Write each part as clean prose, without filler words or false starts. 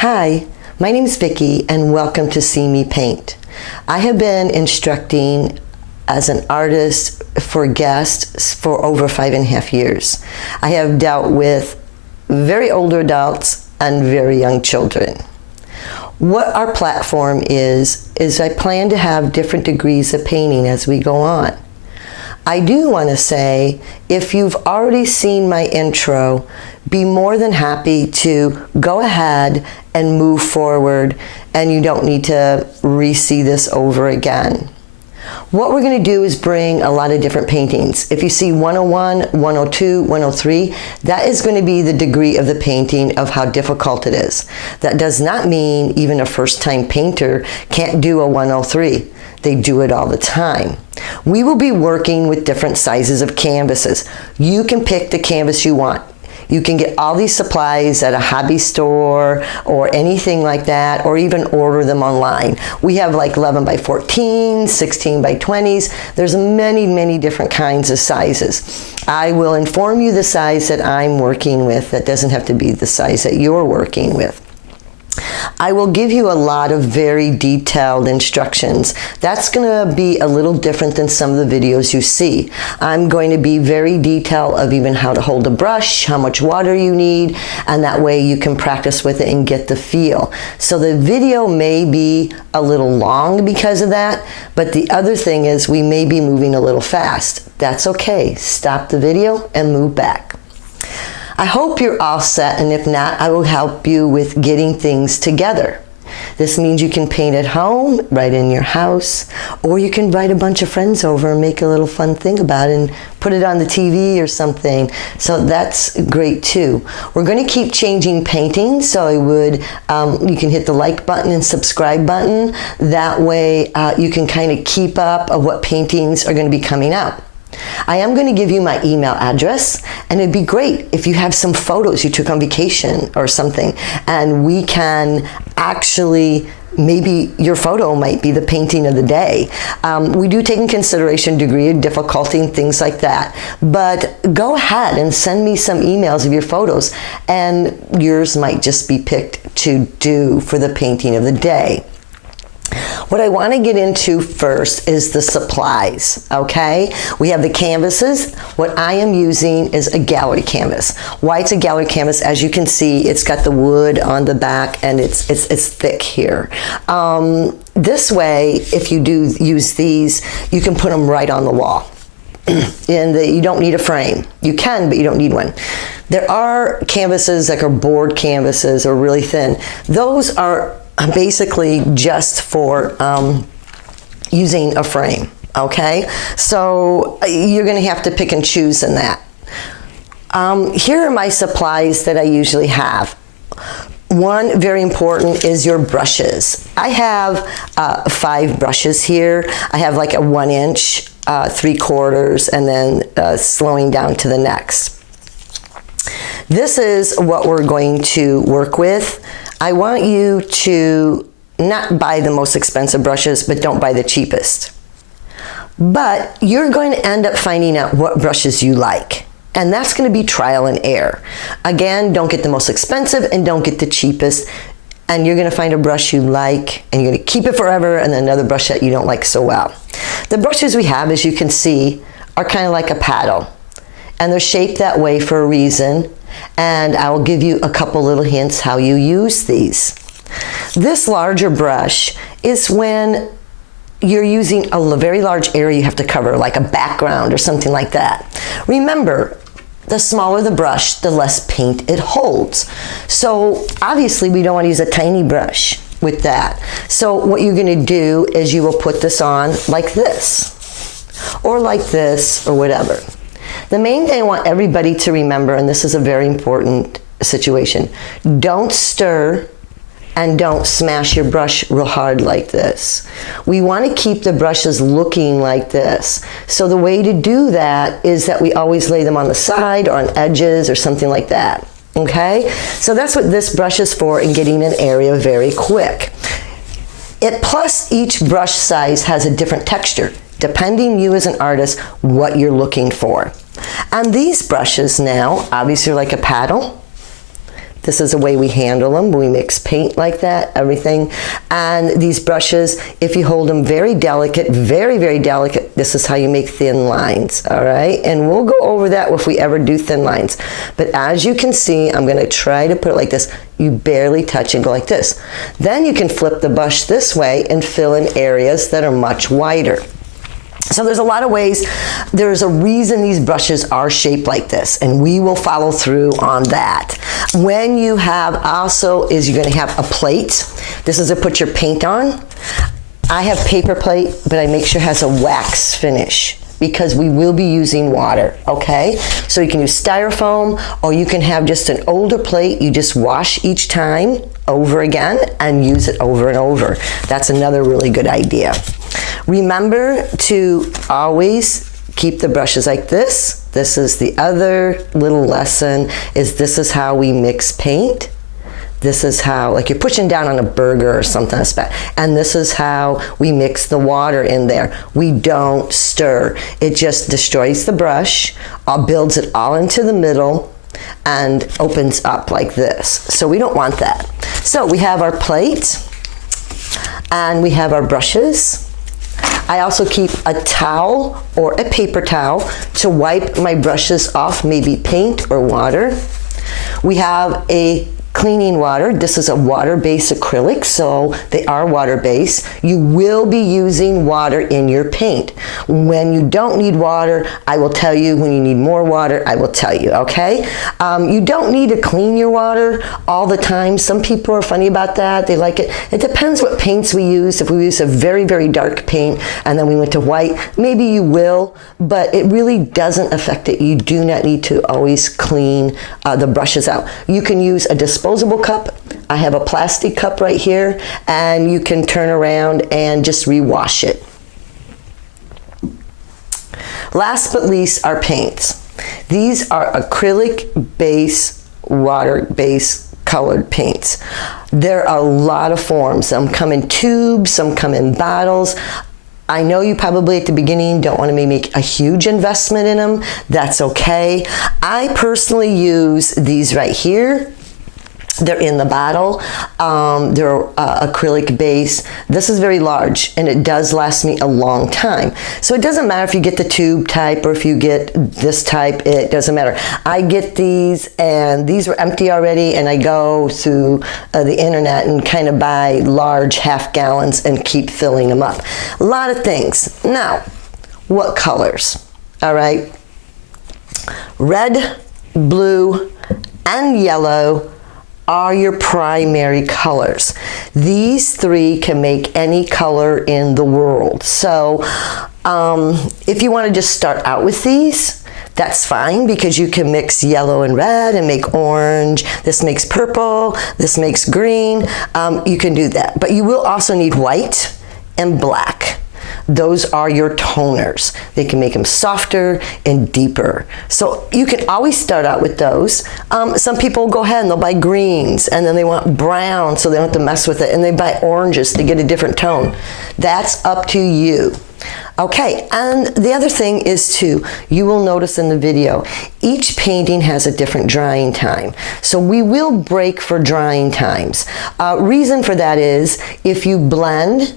Hi, my name is Vicki and welcome to See Me Paint. I have been instructing as an artist for guests for over 5.5 years. I have dealt with very older adults and very young children. What our platform is I plan to have different degrees of painting as we go on. I do want to say, if you've already seen my intro, be more than happy to go ahead and move forward, and you don't need to re-see this over again. What we're going to do is bring a lot of different paintings. If you see 101, 102, 103, that is going to be the degree of the painting of how difficult it is. That does not mean even a first-time painter can't do a 103. They do it all the time. We will be working with different sizes of canvases. You can pick the canvas you want. You can get all these supplies at a hobby store or anything like that, or even order them online. We have like 11 by 14, 16 by 20s. There's many different kinds of sizes. I will inform you the size that I'm working with. That doesn't have to be the size that you're working with. I will give you a lot of very detailed instructions. That's going to be a little different than some of the videos you see. I'm going to be very detailed of even how to hold a brush, how much water you need, and that way you can practice with it and get the feel. So the video may be a little long because of that, but the other thing is we may be moving a little fast. That's okay. Stop the video and move back. I hope you're all set, and if not, I will help you with getting things together. This means you can paint at home, right in your house, or you can invite a bunch of friends over and make a little fun thing about it and put it on the TV or something. So that's great too. We're going to keep changing paintings, so you can hit the like button and subscribe button. That way you can kind of keep up of what paintings are going to be coming out. I am going to give you my email address, and it'd be great if you have some photos you took on vacation or something, and we can actually, maybe your photo might be the painting of the day. We do take in consideration degree of difficulty and things like that, but go ahead and send me some emails of your photos, and yours might just be picked to do for the painting of the day. What I want to get into first is the supplies, okay? We have the canvases. What I am using is a gallery canvas. Why it's a gallery canvas, as you can see, it's got the wood on the back and it's thick here. This way, if you do use these, you can put them right on the wall. And you don't need a frame. You can, but you don't need one. There are canvases that are board canvases or really thin. Those are basically just for using a frame, okay? So you're gonna have to pick and choose in that. Here are my supplies that I usually have. One very important is your brushes. I have 5 brushes here. I have like a 1 inch, 3/4, and then slowing down to the next. This is what we're going to work with. I want you to not buy the most expensive brushes, but don't buy the cheapest. But you're going to end up finding out what brushes you like. And that's going to be trial and error. Again, don't get the most expensive and don't get the cheapest. And you're going to find a brush you like, and you're going to keep it forever, and then another brush that you don't like so well. The brushes we have, as you can see, are kind of like a paddle. And they're shaped that way for a reason. And I will give you a couple little hints how you use these. This larger brush is when you're using a very large area you have to cover, like a background or something like that. Remember, the smaller the brush, the less paint it holds. So obviously we don't want to use a tiny brush with that. So what you're going to do is you will put this on like this, or like this, or whatever. The main thing I want everybody to remember, and this is a very important situation, don't stir and don't smash your brush real hard like this. We want to keep the brushes looking like this. So the way to do that is that we always lay them on the side or on edges or something like that. Okay? So that's what this brush is for, in getting an area very quick. Plus each brush size has a different texture, depending you as an artist what you're looking for. And these brushes now, obviously, are like a paddle. This is the way we handle them. We mix paint like that, everything. And these brushes, if you hold them very delicate, very, very delicate, this is how you make thin lines, all right? And we'll go over that if we ever do thin lines. But as you can see, I'm gonna try to put it like this. You barely touch and go like this. Then you can flip the brush this way and fill in areas that are much wider. So there's a lot of ways. There's a reason these brushes are shaped like this, and we will follow through on that. When you have also is you're going to have a plate. This is to put your paint on. I have paper plate, but I make sure it has a wax finish because we will be using water, okay? So you can use styrofoam, or you can have just an older plate. You just wash each time over again and use it over and over. That's another really good idea. Remember to always keep the brushes like this. This is the other little lesson, is this is how we mix paint. This is how, like you're pushing down on a burger or something like that. And this is how we mix the water in there. We don't stir. It just destroys the brush, builds it all into the middle, and opens up like this. So we don't want that. So we have our plate, and we have our brushes. I also keep a towel or a paper towel to wipe my brushes off, maybe paint or water. We have a cleaning water. This is a water-based acrylic, so they are water-based. You will be using water in your paint. When you don't need water, I will tell you. When you need more water, I will tell you, okay? You don't need to clean your water all the time. Some people are funny about that. They like it. It depends what paints we use. If we use a very, very dark paint and then we went to white, maybe you will, but it really doesn't affect it. You do not need to always clean the brushes out. You can use a disposable cup. I have a plastic cup right here, and you can turn around and just rewash it. Last but least, our paints. These are acrylic base, water-based colored paints. There are a lot of forms. Some come in tubes, some come in bottles. I know you probably at the beginning don't want to make a huge investment in them. That's okay. I personally use these right here. They're in the bottle. They're acrylic base. This is very large, and it does last me a long time. So it doesn't matter if you get the tube type or if you get this type, it doesn't matter. I get these, and these were empty already, and I go through the internet and kind of buy large half gallons and keep filling them up. A lot of things. Now, what colors? All right. Red, blue, and yellow are your primary colors. These three can make any color in the world. So if you want to just start out with these, that's fine, because you can mix yellow and red and make orange. This makes purple, this makes green. You can do that. But you will also need white and black. Those are your toners. They can make them softer and deeper. So you can always start out with those. Some people go ahead and they'll buy greens, and then they want brown so they don't have to mess with it, and they buy oranges to get a different tone. That's up to you. Okay, and the other thing is too, you will notice in the video, each painting has a different drying time. So we will break for drying times. Reason for that is if you blend,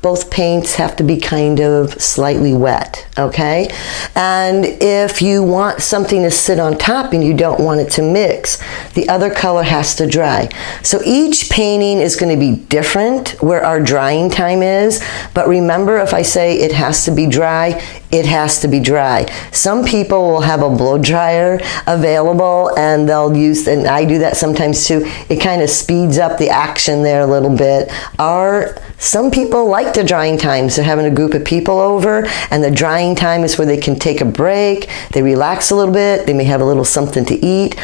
both paints have to be kind of slightly wet, okay? And if you want something to sit on top and you don't want it to mix, the other color has to dry. So each painting is going to be different where our drying time is, but remember, if I say it has to be dry, it has to be dry. Some people will have a blow dryer available, and they'll use, and I do that sometimes too, it kind of speeds up the action there a little bit. Or some people like the drying times. They're having a group of people over, and the drying time is where they can take a break, they relax a little bit, they may have a little something to eat.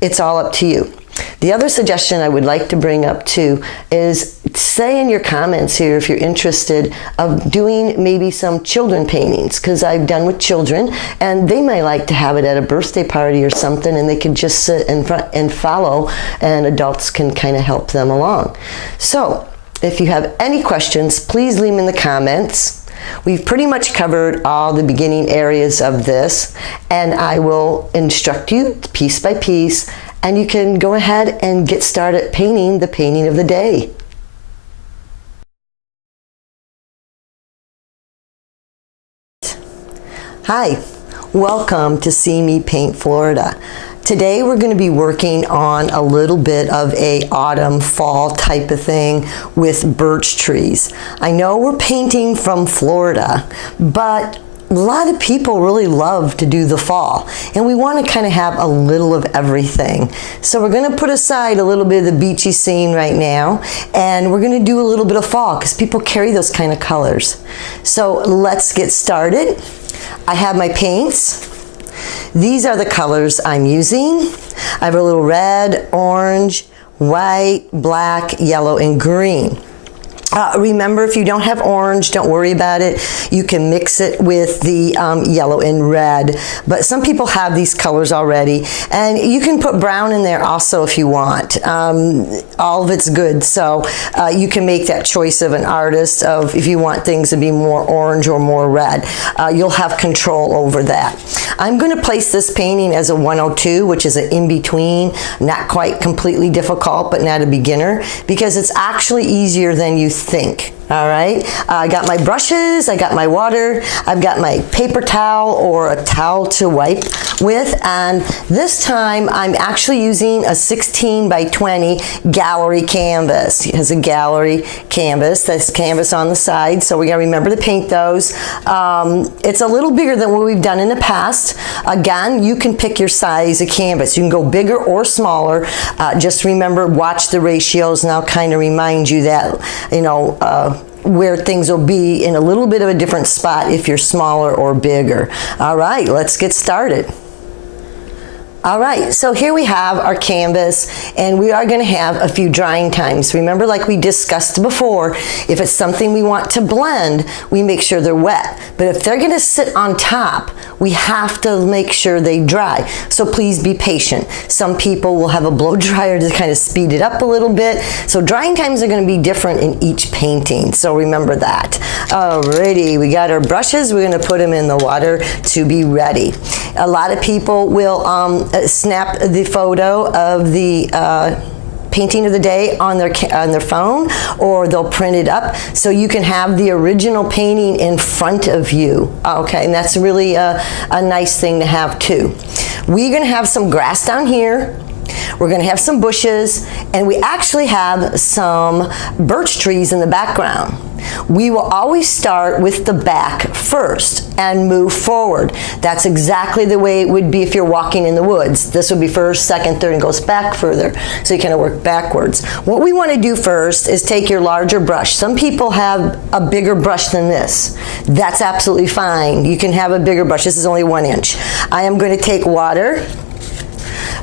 It's all up to you. The other suggestion I would like to bring up too is, say in your comments here if you're interested of doing maybe some children paintings, because I've done with children, and they might like to have it at a birthday party or something, and they can just sit in front and follow, and adults can kind of help them along. So if you have any questions, please leave them in the comments. We've pretty much covered all the beginning areas of this, and I will instruct you piece by piece, and you can go ahead and get started painting the painting of the day. Hi, welcome to See Me Paint Florida. Today we're going to be working on a little bit of a autumn fall type of thing with birch trees. I know we're painting from Florida, but a lot of people really love to do the fall, and we want to kind of have a little of everything. So we're going to put aside a little bit of the beachy scene right now, and we're going to do a little bit of fall because people carry those kind of colors. So let's get started. I have my paints. These are the colors I'm using. I have a little red, orange, white, black, yellow, and green. Remember, if you don't have orange, don't worry about it. You can mix it with the yellow and red. But some people have these colors already. And you can put brown in there also if you want. All of it's good. So you can make that choice of an artist of if you want things to be more orange or more red. You'll have control over that. I'm going to place this painting as a 102, which is an in-between, not quite completely difficult, but not a beginner, because it's actually easier than you think. All right, I got my brushes, I got my water, I've got my paper towel or a towel to wipe with, and this time I'm actually using a 16 by 20 gallery canvas. It has a gallery canvas, that's canvas on the side, so we gotta remember to paint those. It's a little bigger than what we've done in the past. Again, you can pick your size of canvas. You can go bigger or smaller. Just remember, watch the ratios, and I'll kind of remind you that, you know, where things will be in a little bit of a different spot if you're smaller or bigger. All right, let's get started. All right, so here we have our canvas, and we are going to have a few drying times. Remember, like we discussed before, if it's something we want to blend, we make sure they're wet. But if they're going to sit on top, we have to make sure they dry. So please be patient. Some people will have a blow dryer to kind of speed it up a little bit. So drying times are going to be different in each painting, so remember that. Alrighty, we got our brushes. We're going to put them in the water to be ready. A lot of people will snap the photo of the painting of the day on their phone, or they'll print it up so you can have the original painting in front of you. Okay, and that's really a nice thing to have too. We're going to have some grass down here. We're going to have some bushes, and we actually have some birch trees in the background. We will always start with the back first and move forward. That's exactly the way it would be if you're walking in the woods. This would be first, second, third, and goes back further. So you kind of work backwards. What we want to do first is take your larger brush. Some people have a bigger brush than this. That's absolutely fine. You can have a bigger brush. This is only 1 inch. I am going to take water.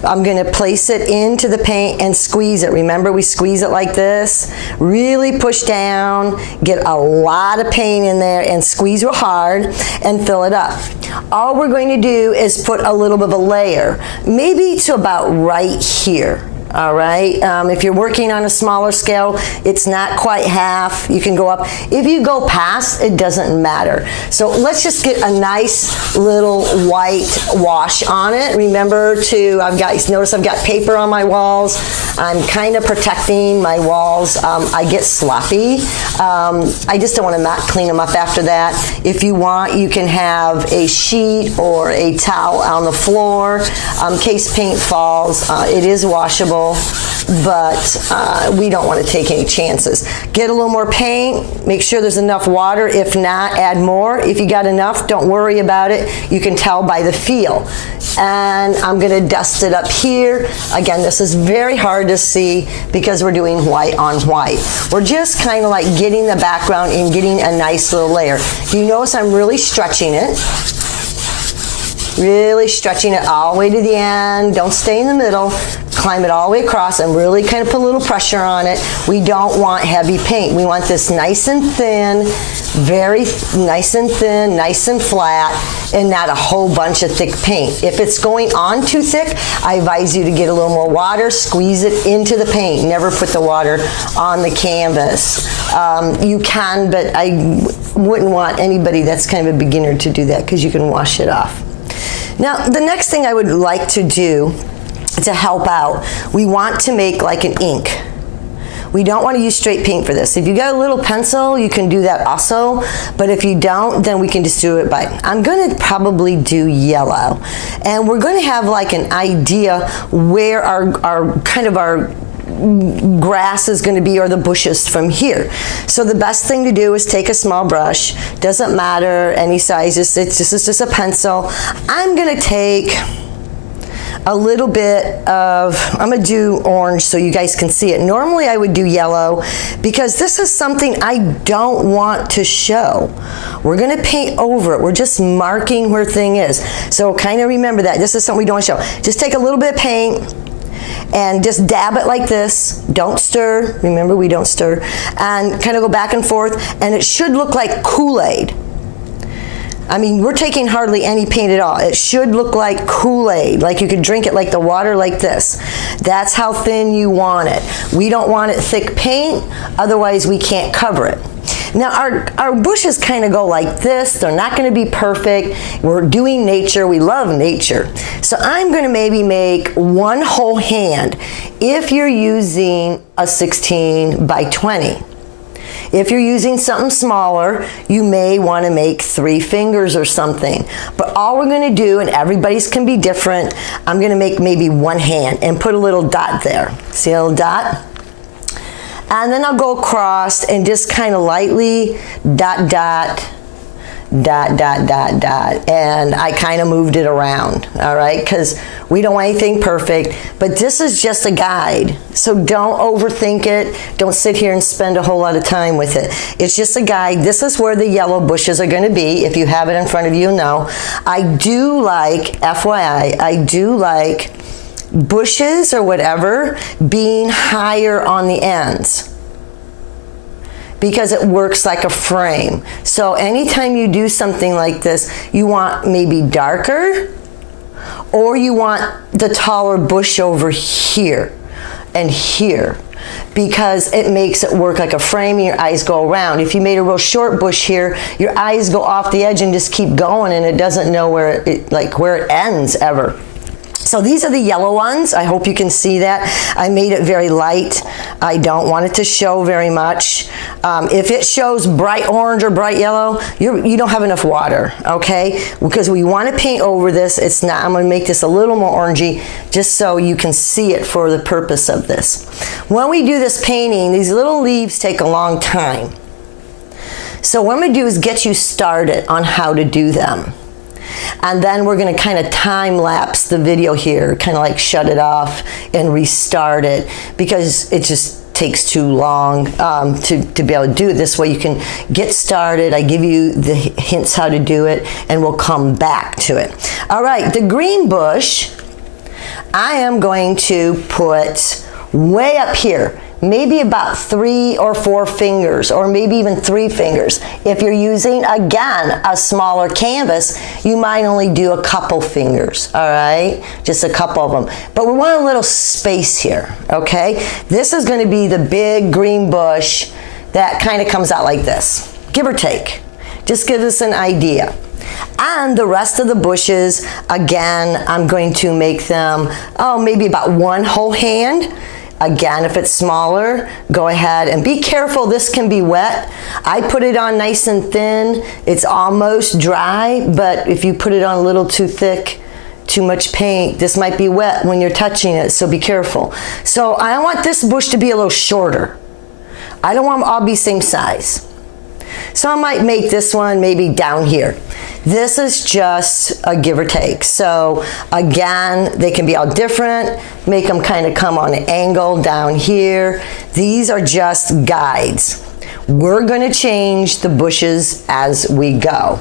I'm going to place it into the paint and squeeze it. Remember, we squeeze it like this. Really push down, get a lot of paint in there, and squeeze real hard and fill it up. All we're going to do is put a little bit of a layer, maybe to about right here. All right, if you're working on a smaller scale, it's not quite half. You can go up. If you go past, it doesn't matter. So let's just get a nice little white wash on it. Remember to, notice I've got paper on my walls. I'm kind of protecting my walls. I get sloppy. I just don't want to not clean them up after that. If you want, you can have a sheet or a towel on the floor in case paint falls. It is washable. But we don't want to take any chances. Get a little more paint, make sure there's enough water. If not, add more. If you got enough, don't worry about it. You can tell by the feel. And I'm going to dust it up here. Again, this is very hard to see because we're doing white on white. We're just kind of like getting the background and getting a nice little layer. You notice I'm really stretching it. Really stretching it all the way to the end. Don't stay in the middle. climb it all the way across and really kind of put a little pressure on it. We don't want heavy paint. We want this nice and thin, very nice and thin, nice and flat, and not a whole bunch of thick paint. If it's going on too thick, I advise you to get a little more water, squeeze it into the paint. Never put the water on the canvas. You can, but I wouldn't want anybody that's kind of a beginner to do that because you can wash it off. Now, the next thing I would like to do to help out, we want to make like an ink. We don't want to use straight paint for this. If you got a little pencil, you can do that also, but if you don't, then we can just do it by, I'm going to probably do yellow. And we're going to have like an idea where our kind of our grass is going to be, or the bushes from here. So the best thing to do is take a small brush, doesn't matter any size, this is just a pencil. I'm going to take a little bit of, I'm going to do orange so you guys can see it. Normally I would do yellow because this is something I don't want to show. We're going to paint over it. We're just marking where thing is. So kind of remember that. This is something we don't want to show. Just take a little bit of paint and just dab it like this. Don't stir. Remember, we don't stir. And kind of go back and forth. And it should look like Kool-Aid. I mean, we're taking hardly any paint at all. It should look like Kool-Aid, like you could drink it like the water like this. That's how thin you want it. We don't want it thick paint, otherwise we can't cover it. Now our bushes kind of go like this. They're not going to be perfect. We're doing nature. We love nature. So I'm going to maybe make one whole hand if you're using a 16 by 20. If you're using something smaller, you may want to make 3 fingers or something. But all we're going to do, and everybody's can be different, I'm going to make maybe one hand and put a little dot there. See a little dot? And then I'll go across and just kind of lightly dot, dot, dot, dot, dot, dot. And I kind of moved it around, all right? Because we don't want anything perfect, but this is just a guide. So don't overthink it. Don't sit here and spend a whole lot of time with it. It's just a guide. This is where the yellow bushes are going to be. If you have it in front of you, know. I do like, FYI, I do like bushes or whatever being higher on the ends, because it works like a frame. So anytime you do something like this, you want maybe darker, or you want the taller bush over here and here, because it makes it work like a frame and your eyes go around. If you made a real short bush here, your eyes go off the edge and just keep going, and it doesn't know where it ends ever. So these are the yellow ones. I hope you can see that. I made it very light. I don't want it to show very much. If it shows bright orange or bright yellow, you don't have enough water, okay? Because we want to paint over this. It's not, I'm going to make this a little more orangey just so you can see it for the purpose of this. When we do this painting, these little leaves take a long time. So what I'm going to do is get you started on how to do them. And then we're going to kind of time lapse the video here, kind of like shut it off and restart it, because it just takes too long to be able to do it. This way you can get started. I give you the hints how to do it, and we'll come back to it. All right, the green bush, I am going to put way up here. Maybe about 3 or 4 fingers, or maybe even 3 fingers. If you're using, again, a smaller canvas, you might only do a couple fingers, all right? Just a couple of them. But we want a little space here, okay? This is going to be the big green bush that kind of comes out like this, give or take. Just give us an idea. And the rest of the bushes, again, I'm going to make them, maybe about 1 whole hand. Again, if it's smaller, go ahead and be careful. This can be wet. I put it on nice and thin. It's almost dry, but if you put it on a little too thick, too much paint, this might be wet when you're touching it, so be careful. So I want this bush to be a little shorter. I don't want them all be same size. So I might make this one maybe down here. This is just a give or take. So again, they can be all different. Make them kind of come on an angle down here. These are just guides. We're going to change the bushes as we go.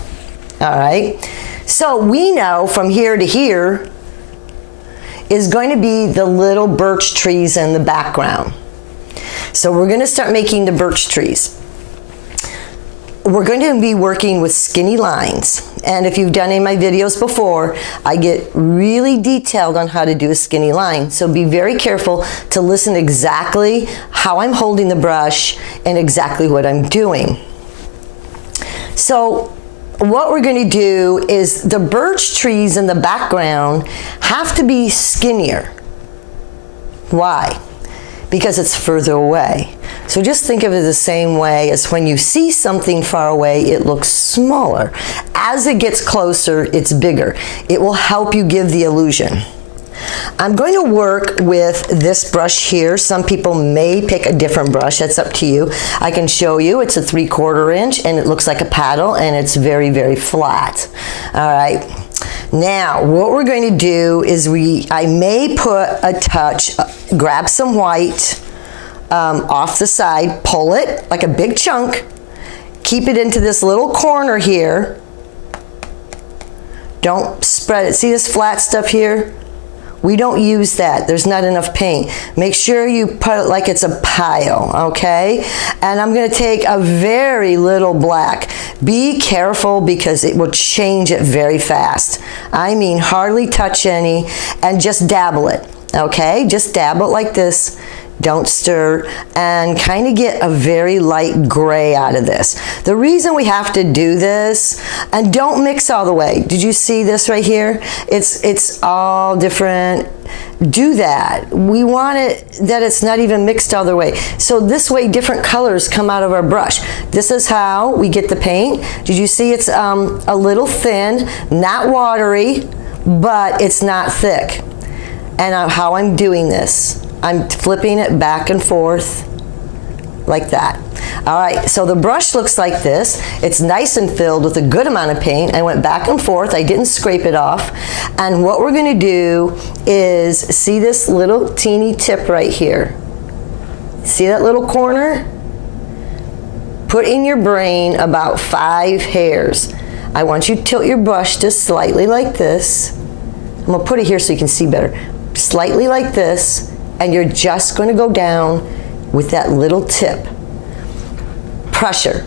All right. So we know from here to here is going to be the little birch trees in the background. So we're going to start making the birch trees. We're going to be working with skinny lines. And if you've done any of my videos before, I get really detailed on how to do a skinny line. So be very careful to listen exactly how I'm holding the brush and exactly what I'm doing. So what we're going to do is the birch trees in the background have to be skinnier. Why? Because it's further away. So just think of it the same way as when you see something far away, it looks smaller. As it gets closer, it's bigger. It will help you give the illusion. I'm going to work with this brush here. Some people may pick a different brush. That's up to you. I can show you. It's a 3/4 inch and it looks like a paddle and it's very, very flat. All right. Now, what we're going to do is I may put a touch, grab some white off the side, pull it like a big chunk, keep it into this little corner here. Don't spread it. See this flat stuff here? We don't use that. There's not enough paint. Make sure you put it like it's a pile, okay? And I'm gonna take a very little black. Be careful because it will change it very fast. I mean, hardly touch any and just dabble it, okay? Just dabble it like this. Don't stir, and kind of get a very light gray out of this. The reason we have to do this, and don't mix all the way. Did you see this right here? It's all different. Do that. We want it that it's not even mixed all the way. So this way different colors come out of our brush. This is how we get the paint. Did you see it's a little thin, not watery, but it's not thick. And how I'm doing this. I'm flipping it back and forth like that. All right, so the brush looks like this. It's nice and filled with a good amount of paint. I went back and forth. I didn't scrape it off. And what we're going to do is, see this little teeny tip right here? See that little corner? Put in your brain about 5 hairs. I want you to tilt your brush just slightly like this. I'm going to put it here so you can see better. Slightly like this. And you're just going to go down with that little tip. Pressure.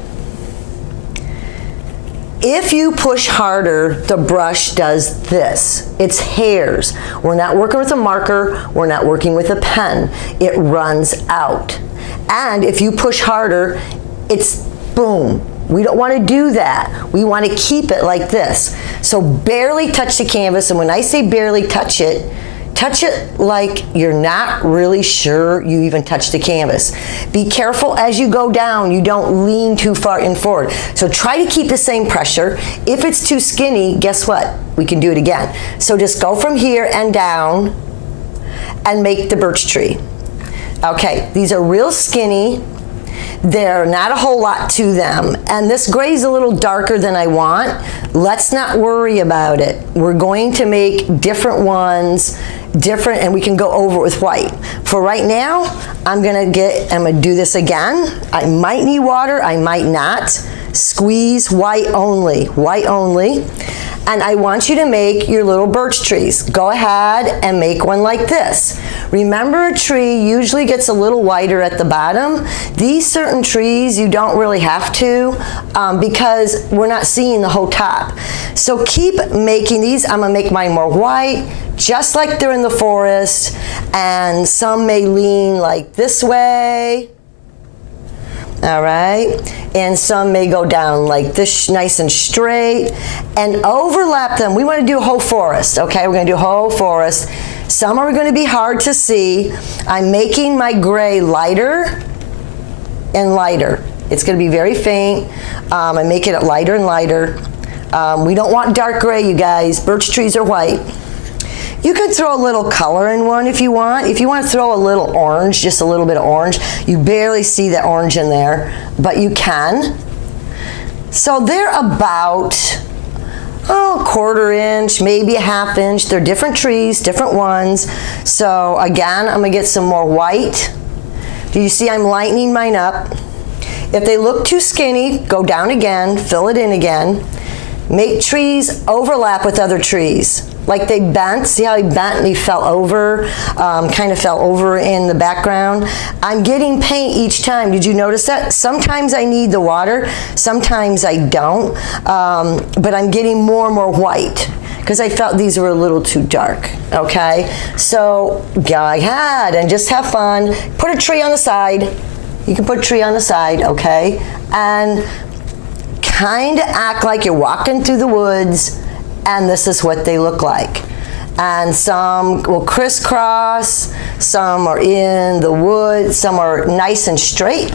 If you push harder, the brush does this. It's hairs. We're not working with a marker. We're not working with a pen. It runs out. And if you push harder, it's boom. We don't want to do that. We want to keep it like this. So barely touch the canvas. And when I say barely touch it like you're not really sure you even touched the canvas. Be careful as you go down, you don't lean too far in forward. So try to keep the same pressure. If it's too skinny, guess what? We can do it again. So just go from here and down and make the birch tree. Okay, these are real skinny. They're not a whole lot to them. And this gray is a little darker than I want. Let's not worry about it. We're going to make different ones, and we can go over it with white. For right now, I'm gonna do this again. I might need water, I might not. Squeeze white only, white only. And I want you to make your little birch trees. Go ahead and make one like this. Remember, a tree usually gets a little whiter at the bottom. These certain trees, you don't really have to because we're not seeing the whole top. So keep making these. I'm gonna make mine more white, just like they're in the forest. And some may lean like this way. All right, and some may go down like this, nice and straight, and overlap them. We want to do a whole forest, okay? We're going to do a whole forest. Some are going to be hard to see. I'm making my gray lighter and lighter. It's going to be very faint. I'm making it lighter and lighter. We don't want dark gray, you guys. Birch trees are white. You can throw a little color in one if you want. If you want to throw a little orange, just a little bit of orange, you barely see the orange in there, but you can. So they're about, a 1/4 inch, maybe a 1/2 inch. They're different trees, different ones. So again, I'm gonna get some more white. Do you see I'm lightening mine up? If they look too skinny, go down again, fill it in again. Make trees overlap with other trees. Like they bent, see how he bent and he fell over, kind of fell over in the background. I'm getting paint each time. Did you notice that? Sometimes I need the water, sometimes I don't, but I'm getting more and more white because I felt these were a little too dark, okay? So go ahead and just have fun. Put a tree on the side. You can put a tree on the side, okay? And kind of act like you're walking through the woods, and this is what they look like. And some will crisscross, some are in the woods, some are nice and straight,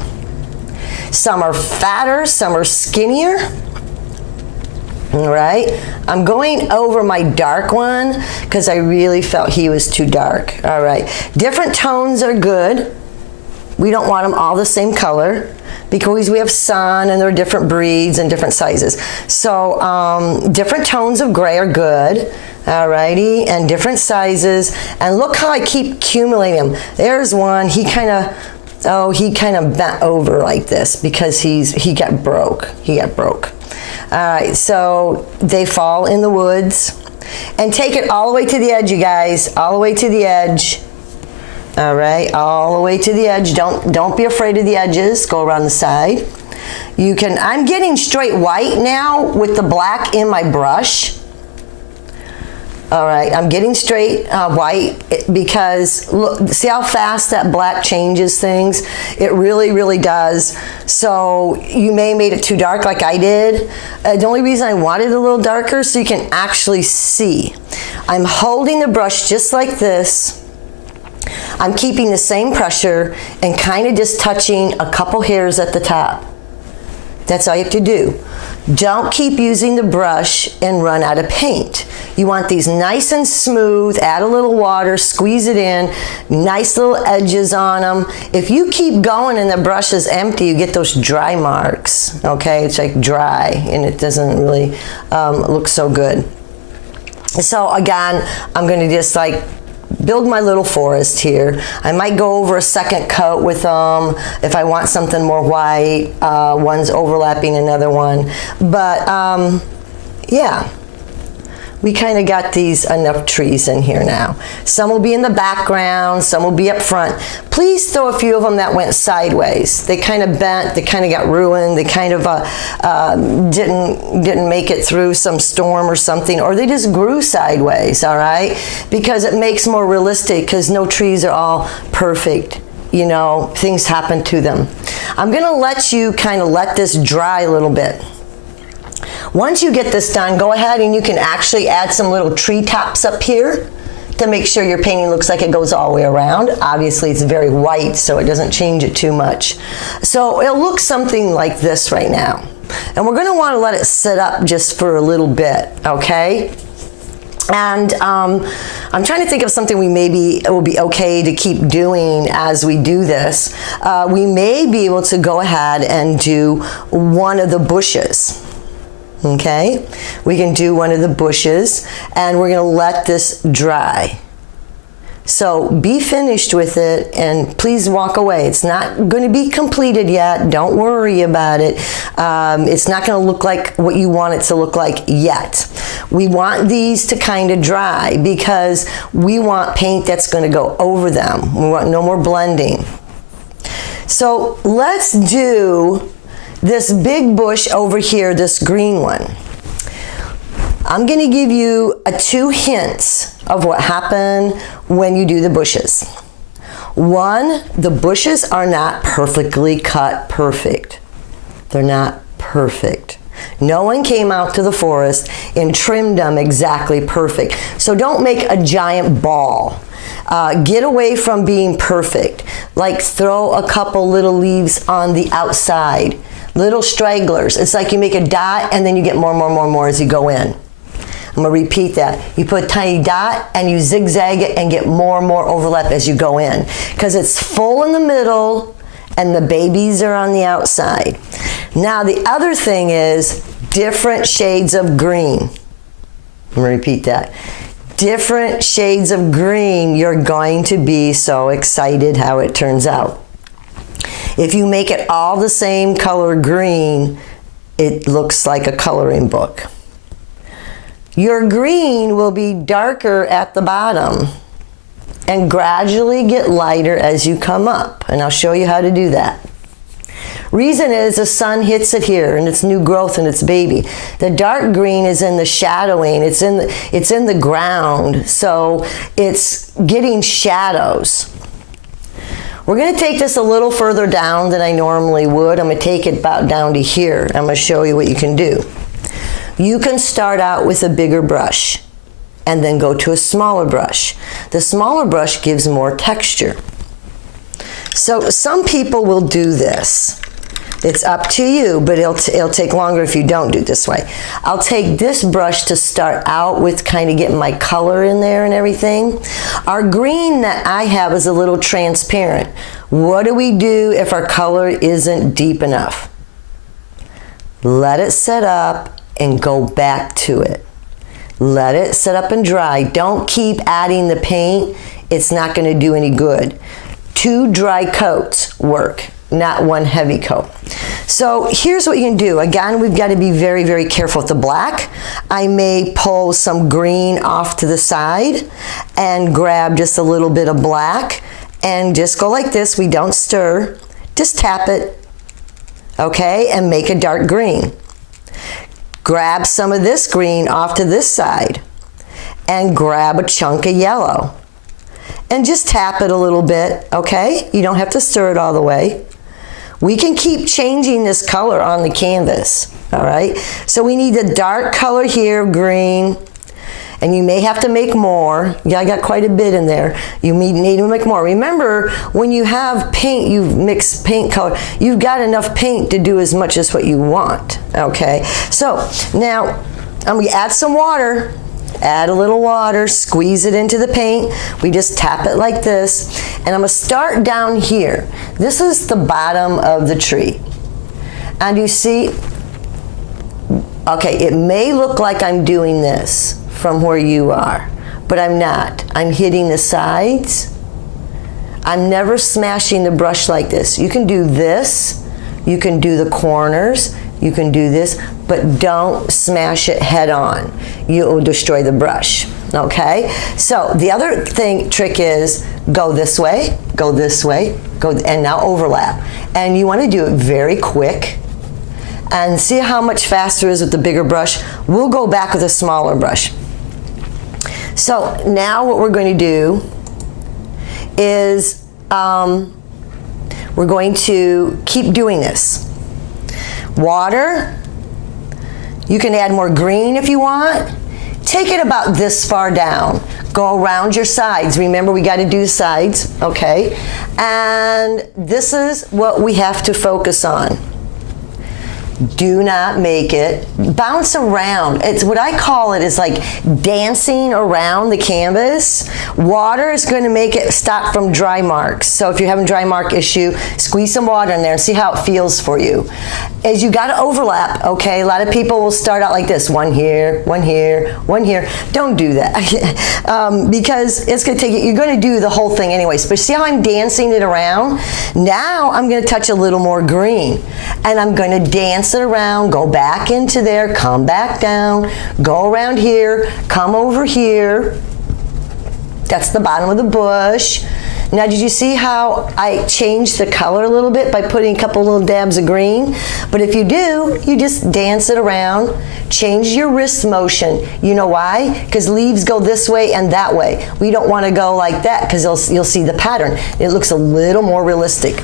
some are fatter, some are skinnier. All right, I'm going over my dark one because I really felt he was too dark. All right, different tones are good. We don't want them all the same color, because we have sun and there are different breeds and different sizes. So different tones of gray are good, alrighty, and different sizes. And look how I keep accumulating them. There's one, he kind of bent over like this because he got broke. All right, so they fall in the woods. And take it all the way to the edge, you guys, all the way to the edge. All right, all the way to the edge. Don't be afraid of the edges. Go around the side. You can, I'm getting straight white now with the black in my brush. All right, I'm getting straight white because look, see how fast that black changes things? It really, really does. So you may have made it too dark like I did. The only reason I wanted it a little darker so you can actually see. I'm holding the brush just like this. I'm keeping the same pressure and kind of just touching a couple hairs at the top. That's all you have to do. Don't keep using the brush and run out of paint. You want these nice and smooth, add a little water, squeeze it in, nice little edges on them. If you keep going and the brush is empty, you get those dry marks, okay? It's like dry and it doesn't really look so good. So again, I'm gonna just like build my little forest here. I might go over a second coat with them if I want something more white. One's overlapping another one. But yeah, we kind of got these enough trees in here now. Some will be in the background, some will be up front. Please throw a few of them that went sideways. They kind of bent, they kind of got ruined, they kind of didn't make it through some storm or something, or they just grew sideways, all right? Because it makes more realistic, because no trees are all perfect. You know, things happen to them. I'm gonna let you kind of let this dry a little bit. Once you get this done, go ahead and you can actually add some little tree tops up here to make sure your painting looks like it goes all the way around. Obviously, it's very white, so it doesn't change it too much. So it'll look something like this right now. And we're gonna wanna let it sit up just for a little bit, okay? And I'm trying to think of something it will be okay to keep doing as we do this. We may be able to go ahead and do one of the bushes. Okay, we can do one of the bushes and we're going to let this dry. So be finished with it and please walk away. It's not going to be completed yet. Don't worry about it. It's not going to look like what you want it to look like yet. We want these to kind of dry because we want paint that's going to go over them. We want no more blending. So let's do this big bush over here, this green one. I'm going to give you 2 hints of what happened when you do the bushes. One, the bushes are not perfectly cut perfect. They're not perfect. No one came out to the forest and trimmed them exactly perfect. So don't make a giant ball. Get away from being perfect. Like throw a couple little leaves on the outside. Little stragglers. It's like you make a dot and then you get more as you go in. I'm going to repeat that. You put a tiny dot and you zigzag it and get more overlap as you go in. Because it's full in the middle and the babies are on the outside. Now the other thing is different shades of green. I'm going to repeat that. Different shades of green. You're going to be so excited how it turns out. If you make it all the same color green, it looks like a coloring book. Your green will be darker at the bottom and gradually get lighter as you come up. And I'll show you how to do that. Reason is the sun hits it here and it's new growth and it's baby. The dark green is in the shadowing, it's in the ground, so it's getting shadows. We're going to take this a little further down than I normally would. I'm going to take it about down to here. I'm going to show you what you can do. You can start out with a bigger brush and then go to a smaller brush. The smaller brush gives more texture. So some people will do this. It's up to you, but it'll take longer if you don't do it this way. I'll take this brush to start out with, kind of getting my color in there and everything. Our green that I have is a little transparent. What do we do if our color isn't deep enough? Let it set up and go back to it. Let it set up and dry. Don't keep adding the paint. It's not going to do any good. 2 dry coats work, not 1 heavy coat. So here's what you can do. Again, we've got to be very, very careful with the black. I may pull some green off to the side and grab just a little bit of black and just go like this. We don't stir. Just tap it, okay, and make a dark green. Grab some of this green off to this side and grab a chunk of yellow. And just tap it a little bit, okay? You don't have to stir it all the way. We can keep changing this color on the canvas, all right? So we need a dark color here, green, and you may have to make more. Yeah, I got quite a bit in there. You need to make more. Remember, when you have paint, you mix paint color, you've got enough paint to do as much as what you want, okay? So now I'm gonna add some water. Add a little water, squeeze it into the paint. We just tap it like this. And I'm gonna start down here. This is the bottom of the tree. And you see, okay, it may look like I'm doing this from where you are, but I'm not. I'm hitting the sides. I'm never smashing the brush like this. You can do this, you can do the corners, you can do this, but don't smash it head on. You'll destroy the brush, okay? So the other trick is go this way, go this way, go, and now overlap. And you wanna do it very quick and see how much faster it is with the bigger brush. We'll go back with a smaller brush. So now what we're going to do is we're going to keep doing this. Water, you can add more green if you want. Take it about this far down. Go around your sides. Remember, we got to do the sides, okay? And this is what we have to focus on. Do not make it bounce around. It's what I call it is like dancing around the canvas. Water is going to make it stop from dry marks. So if you're having dry mark issue, squeeze some water in there and see how it feels for you. As you got to overlap, okay? A lot of people will start out like this, one here, one here, one here. Don't do that because it's going to take you. You're going to do the whole thing anyways. But see how I'm dancing it around? Now I'm going to touch a little more green, and I'm going to dance it around, go back into there, come back down, go around here, come over here. That's the bottom of the bush. Now, did you see how I changed the color a little bit by putting a couple little dabs of green? But if you do, you just dance it around, change your wrist motion. You know why? Because leaves go this way and that way. We don't want to go like that because you'll see the pattern. It looks a little more realistic.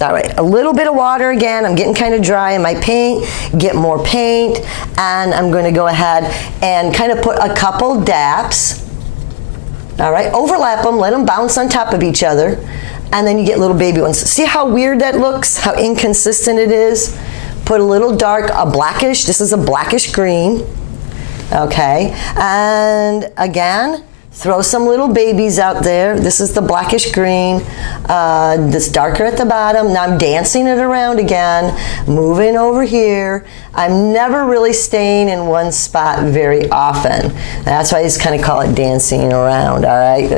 All right, a little bit of water again. I'm getting kind of dry in my paint. Get more paint, and I'm going to go ahead and kind of put a couple dabs. All right, overlap them, let them bounce on top of each other, and then you get little baby ones. See how weird that looks, how inconsistent it is? Put a little dark, a blackish, this is a blackish green, okay? And again, throw some little babies out there. This is the blackish green, this darker at the bottom. Now I'm dancing it around again, moving over here. I'm never really staying in one spot very often. That's why I just kind of call it dancing around, all right?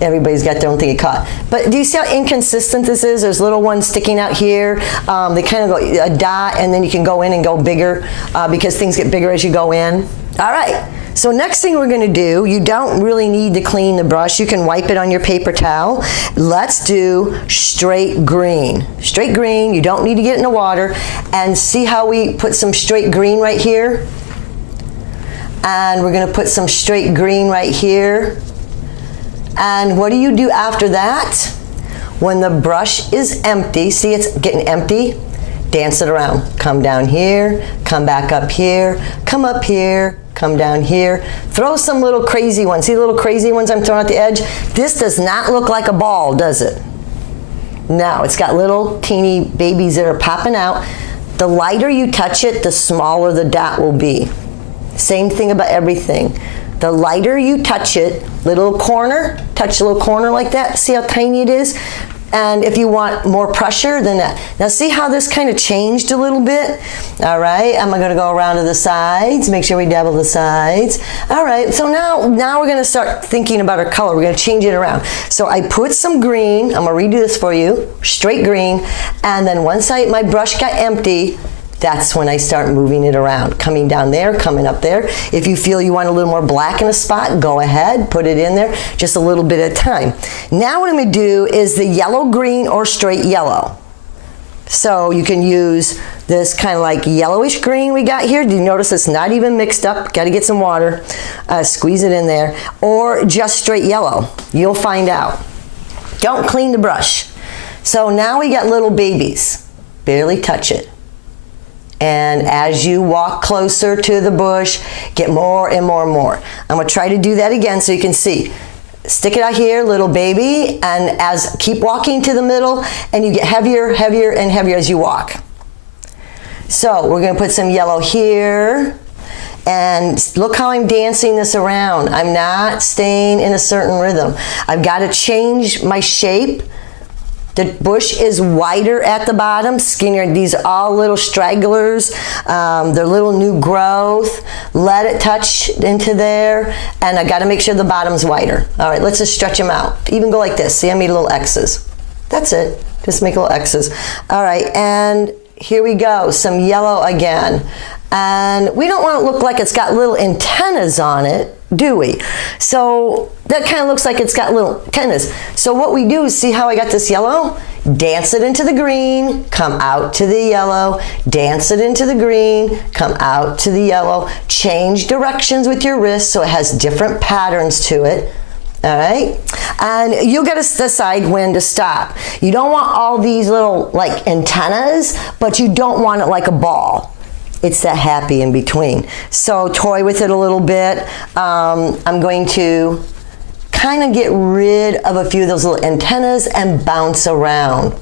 Everybody's got their own thing to call it. But do you see how inconsistent this is? There's little ones sticking out here. They kind of go a dot, and then you can go in and go bigger because things get bigger as you go in. All right. So next thing we're going to do, you don't really need to clean the brush. You can wipe it on your paper towel. Let's do straight green. Straight green, you don't need to get in the water. And see how we put some straight green right here? And we're going to put some straight green right here. And what do you do after that? When the brush is empty, see it's getting empty? Dance it around. Come down here, come back up here, come up here, come down here. Throw some little crazy ones. See the little crazy ones I'm throwing at the edge? This does not look like a ball, does it? No, it's got little teeny babies that are popping out. The lighter you touch it, the smaller the dot will be. Same thing about everything. The lighter you touch it, little corner, touch a little corner like that. See how tiny it is? And if you want more pressure than that. Now see how this kind of changed a little bit? All right, I'm gonna go around to the sides, make sure we dabble the sides. All right, so now we're gonna start thinking about our color. We're gonna change it around. So I put some green, I'm gonna redo this for you, straight green, and then once my brush got empty, that's when I start moving it around. Coming down there, coming up there. If you feel you want a little more black in a spot, go ahead, put it in there, just a little bit at a time. Now what I'm gonna do is the yellow green or straight yellow. So you can use this kind of like yellowish green we got here. Do you notice it's not even mixed up? Gotta get some water, squeeze it in there. Or just straight yellow, you'll find out. Don't clean the brush. So now we got little babies, barely touch it. And as you walk closer to the bush, get more and more and more. I'm gonna try to do that again so you can see. Stick it out here, little baby, and keep walking to the middle, and you get heavier, heavier, and heavier as you walk. So we're gonna put some yellow here, and look how I'm dancing this around. I'm not staying in a certain rhythm. I've gotta change my shape. The bush is wider at the bottom, skinnier. These are all little stragglers. They're little new growth. Let it touch into there. And I gotta make sure the bottom's wider. All right, let's just stretch them out. Even go like this. See, I made little X's. That's it. Just make little X's. All right, and here we go. Some yellow again. And we don't want it to look like it's got little antennas on it, do we? So that kind of looks like it's got little antennas. So what we do is, see how I got this yellow? Dance it into the green, come out to the yellow, dance it into the green, come out to the yellow. Change directions with your wrist so it has different patterns to it. All right, and you'll get to decide when to stop. You don't want all these little like antennas, but you don't want it like a ball. It's that happy in between. So toy with it a little bit. I'm going to kind of get rid of a few of those little antennas and bounce around,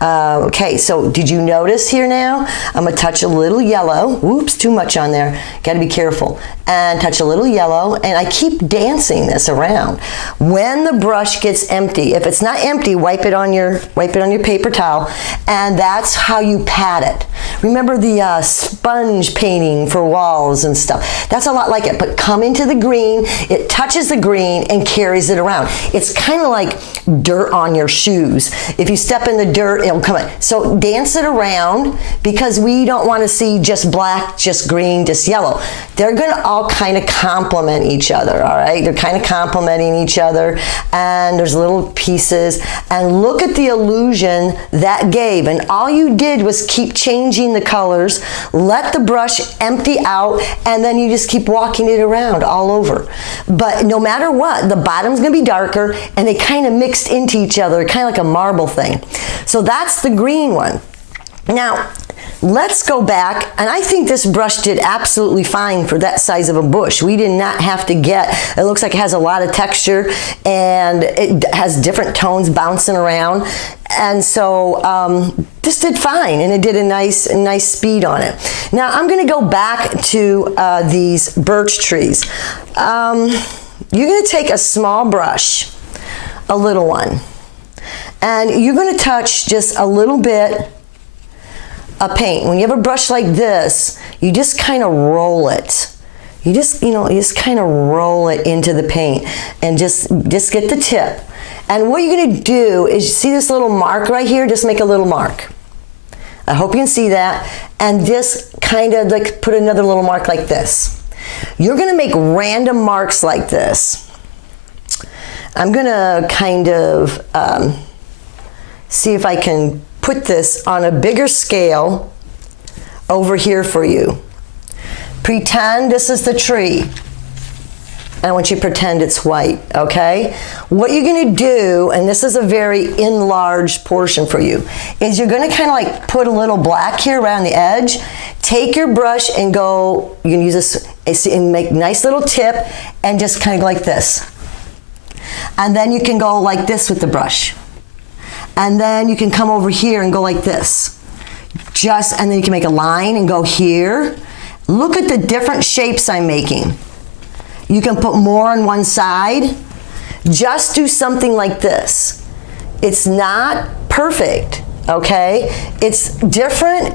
okay, so did you notice here now? I'm gonna touch a little yellow. Whoops, too much on there. Gotta be careful. And touch a little yellow, and I keep dancing this around. When the brush gets empty, if it's not empty, wipe it on your paper towel, and that's how you pat it. Remember the sponge painting for walls and stuff? That's a lot like it, but come into the green, it touches the green and carries it around. It's kind of like dirt on your shoes. If you step in the dirt, it'll come in. So dance it around, because we don't want to see just black, just green, just yellow. They're gonna all kind of complement each other, all right? They're kind of complementing each other, and there's little pieces, and look at the illusion that gave. And all you did was keep changing the colors, let the brush empty out, and then you just keep walking it around all over. But no matter what, the bottom's gonna be darker, and they kind of mixed into each other, kind of like a marble thing. So that's the green one. Now, let's go back, and I think this brush did absolutely fine for that size of a bush. We did not have to it looks like it has a lot of texture, and it has different tones bouncing around. And so this did fine, and it did a nice speed on it. Now I'm gonna go back to these birch trees. You're gonna take a small brush, a little one, and you're gonna touch just a little bit of paint. When you have a brush like this, you just kind of roll it. You just kind of roll it into the paint, and just get the tip. And what you're gonna do is, see this little mark right here? Just make a little mark. I hope you can see that. And just kind of like put another little mark like this. You're gonna make random marks like this. I'm gonna kind of see if I can put this on a bigger scale over here for you. Pretend this is the tree. I want you to pretend it's white, okay? What you're gonna do, and this is a very enlarged portion for you, is you're gonna kind of like put a little black here around the edge. Take your brush and go, you can use this and make a nice little tip and just kind of go like this. And then you can go like this with the brush. And then you can come over here and go like this. And then you can make a line and go here. Look at the different shapes I'm making. You can put more on one side. Just do something like this. It's not perfect, okay? It's different.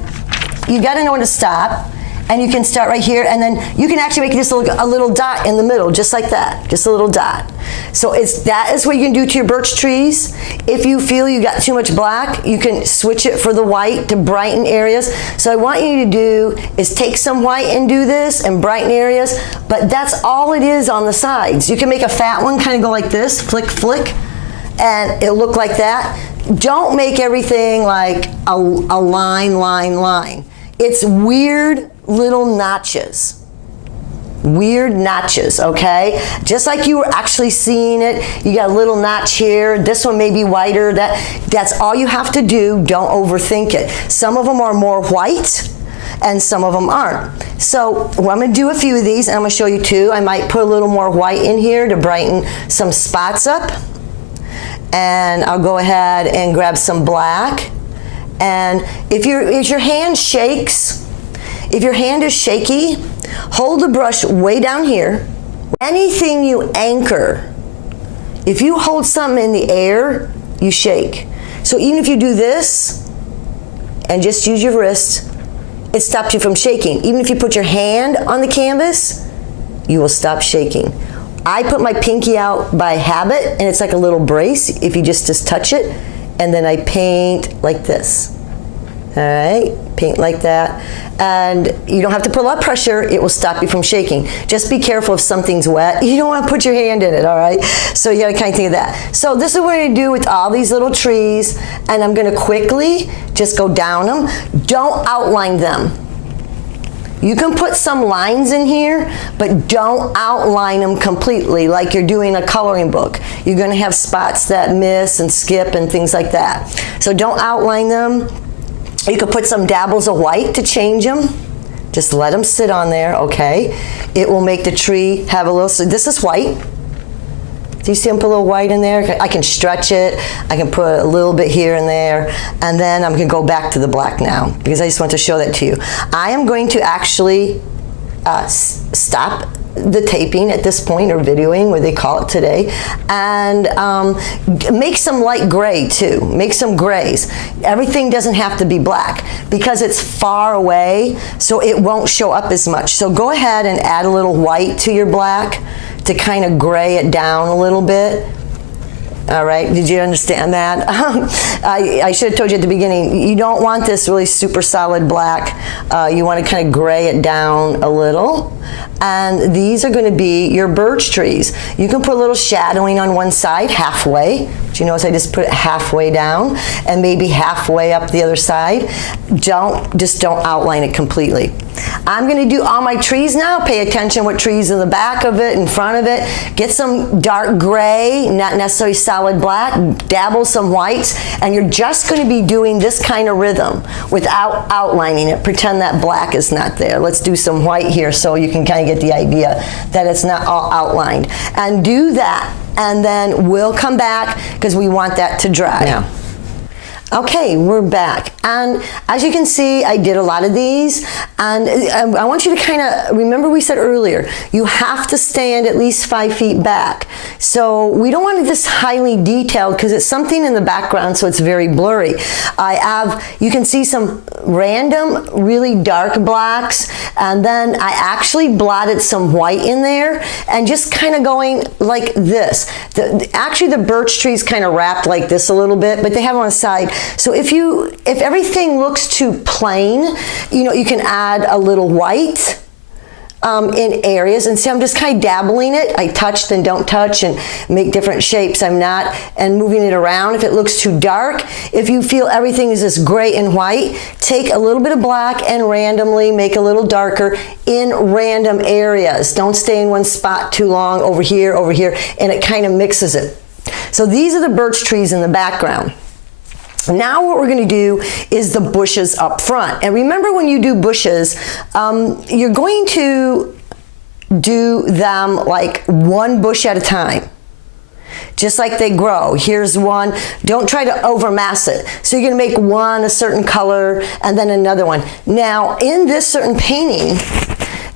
You gotta know when to stop. And you can start right here, and then you can actually make just a little dot in the middle, just like that, just a little dot. So that is what you can do to your birch trees. If you feel you got too much black, you can switch it for the white to brighten areas. So I want you to do is take some white and do this and brighten areas, but that's all it is on the sides. You can make a fat one, kind of go like this, flick, flick, and it'll look like that. Don't make everything like a line, line, line. It's weird little notches. Weird notches, okay? Just like you were actually seeing it. You got a little notch here. This one may be whiter. That's all you have to do. Don't overthink it. Some of them are more white and some of them aren't. So I'm going to do a few of these, and I'm going to show you two. I might put a little more white in here to brighten some spots up. And I'll go ahead and grab some black. And if your hand shakes, if your hand is shaky, hold the brush way down here. Anything you anchor, if you hold something in the air, you shake. So even if you do this and just use your wrist, it stops you from shaking. Even if you put your hand on the canvas, you will stop shaking. I put my pinky out by habit, and it's like a little brace if you just touch it. And then I paint like this. All right, paint like that. And you don't have to put a lot of pressure, it will stop you from shaking. Just be careful if something's wet. You don't want to put your hand in it, all right? So you gotta kind of think of that. So this is what we're gonna do with all these little trees, and I'm gonna quickly just go down them. Don't outline them. You can put some lines in here, but don't outline them completely like you're doing a coloring book. You're gonna have spots that miss and skip and things like that. So don't outline them. You could put some dabbles of white to change them. Just let them sit on there, okay? It will make the tree have a little, so this is white. Do you see him put a little white in there? I can stretch it. I can put a little bit here and there. And then I'm gonna go back to the black now because I just want to show that to you. I am going to actually stop the taping at this point, or videoing, what they call it today, and make some light gray too. Make some grays. Everything doesn't have to be black because it's far away, so it won't show up as much. So go ahead and add a little white to your black to kind of gray it down a little bit. All right, did you understand that? I should have told you at the beginning, you don't want this really super solid black. You want to kind of gray it down a little. And these are going to be your birch trees. You can put a little shadowing on one side, halfway. But you notice I just put it halfway down and maybe halfway up the other side. Just don't outline it completely. I'm going to do all my trees now. Pay attention what trees in the back of it, in front of it. Get some dark gray, not necessarily solid black. Dabble some whites, and you're just going to be doing this kind of rhythm without outlining it. Pretend that black is not there. Let's do some white here so you can kind of get the idea that it's not all outlined. And do that, and then we'll come back because we want that to dry. Now, okay, we're back. And as you can see, I did a lot of these. And I want you to kind of, remember we said earlier, you have to stand at least 5 feet back. So we don't want it this highly detailed because it's something in the background, so it's very blurry. You can see some random, really dark blacks. And then I actually blotted some white in there and just kind of going like this. Actually, the birch trees kind of wrapped like this a little bit, but they have on the side. So if everything looks too plain, you can add a little white in areas. And see, I'm just kind of dabbling it. I touch then don't touch and make different shapes. I'm not, and moving it around. If it looks too dark, if you feel everything is just gray and white, take a little bit of black and randomly make a little darker in random areas. Don't stay in one spot too long, over here, and it kind of mixes it. So these are the birch trees in the background. Now what we're going to do is the bushes up front. And remember, when you do bushes, you're going to do them like one bush at a time, just like they grow. Here's one. Don't try to overmass it. So you're going to make one a certain color and then another one. Now, in this certain painting,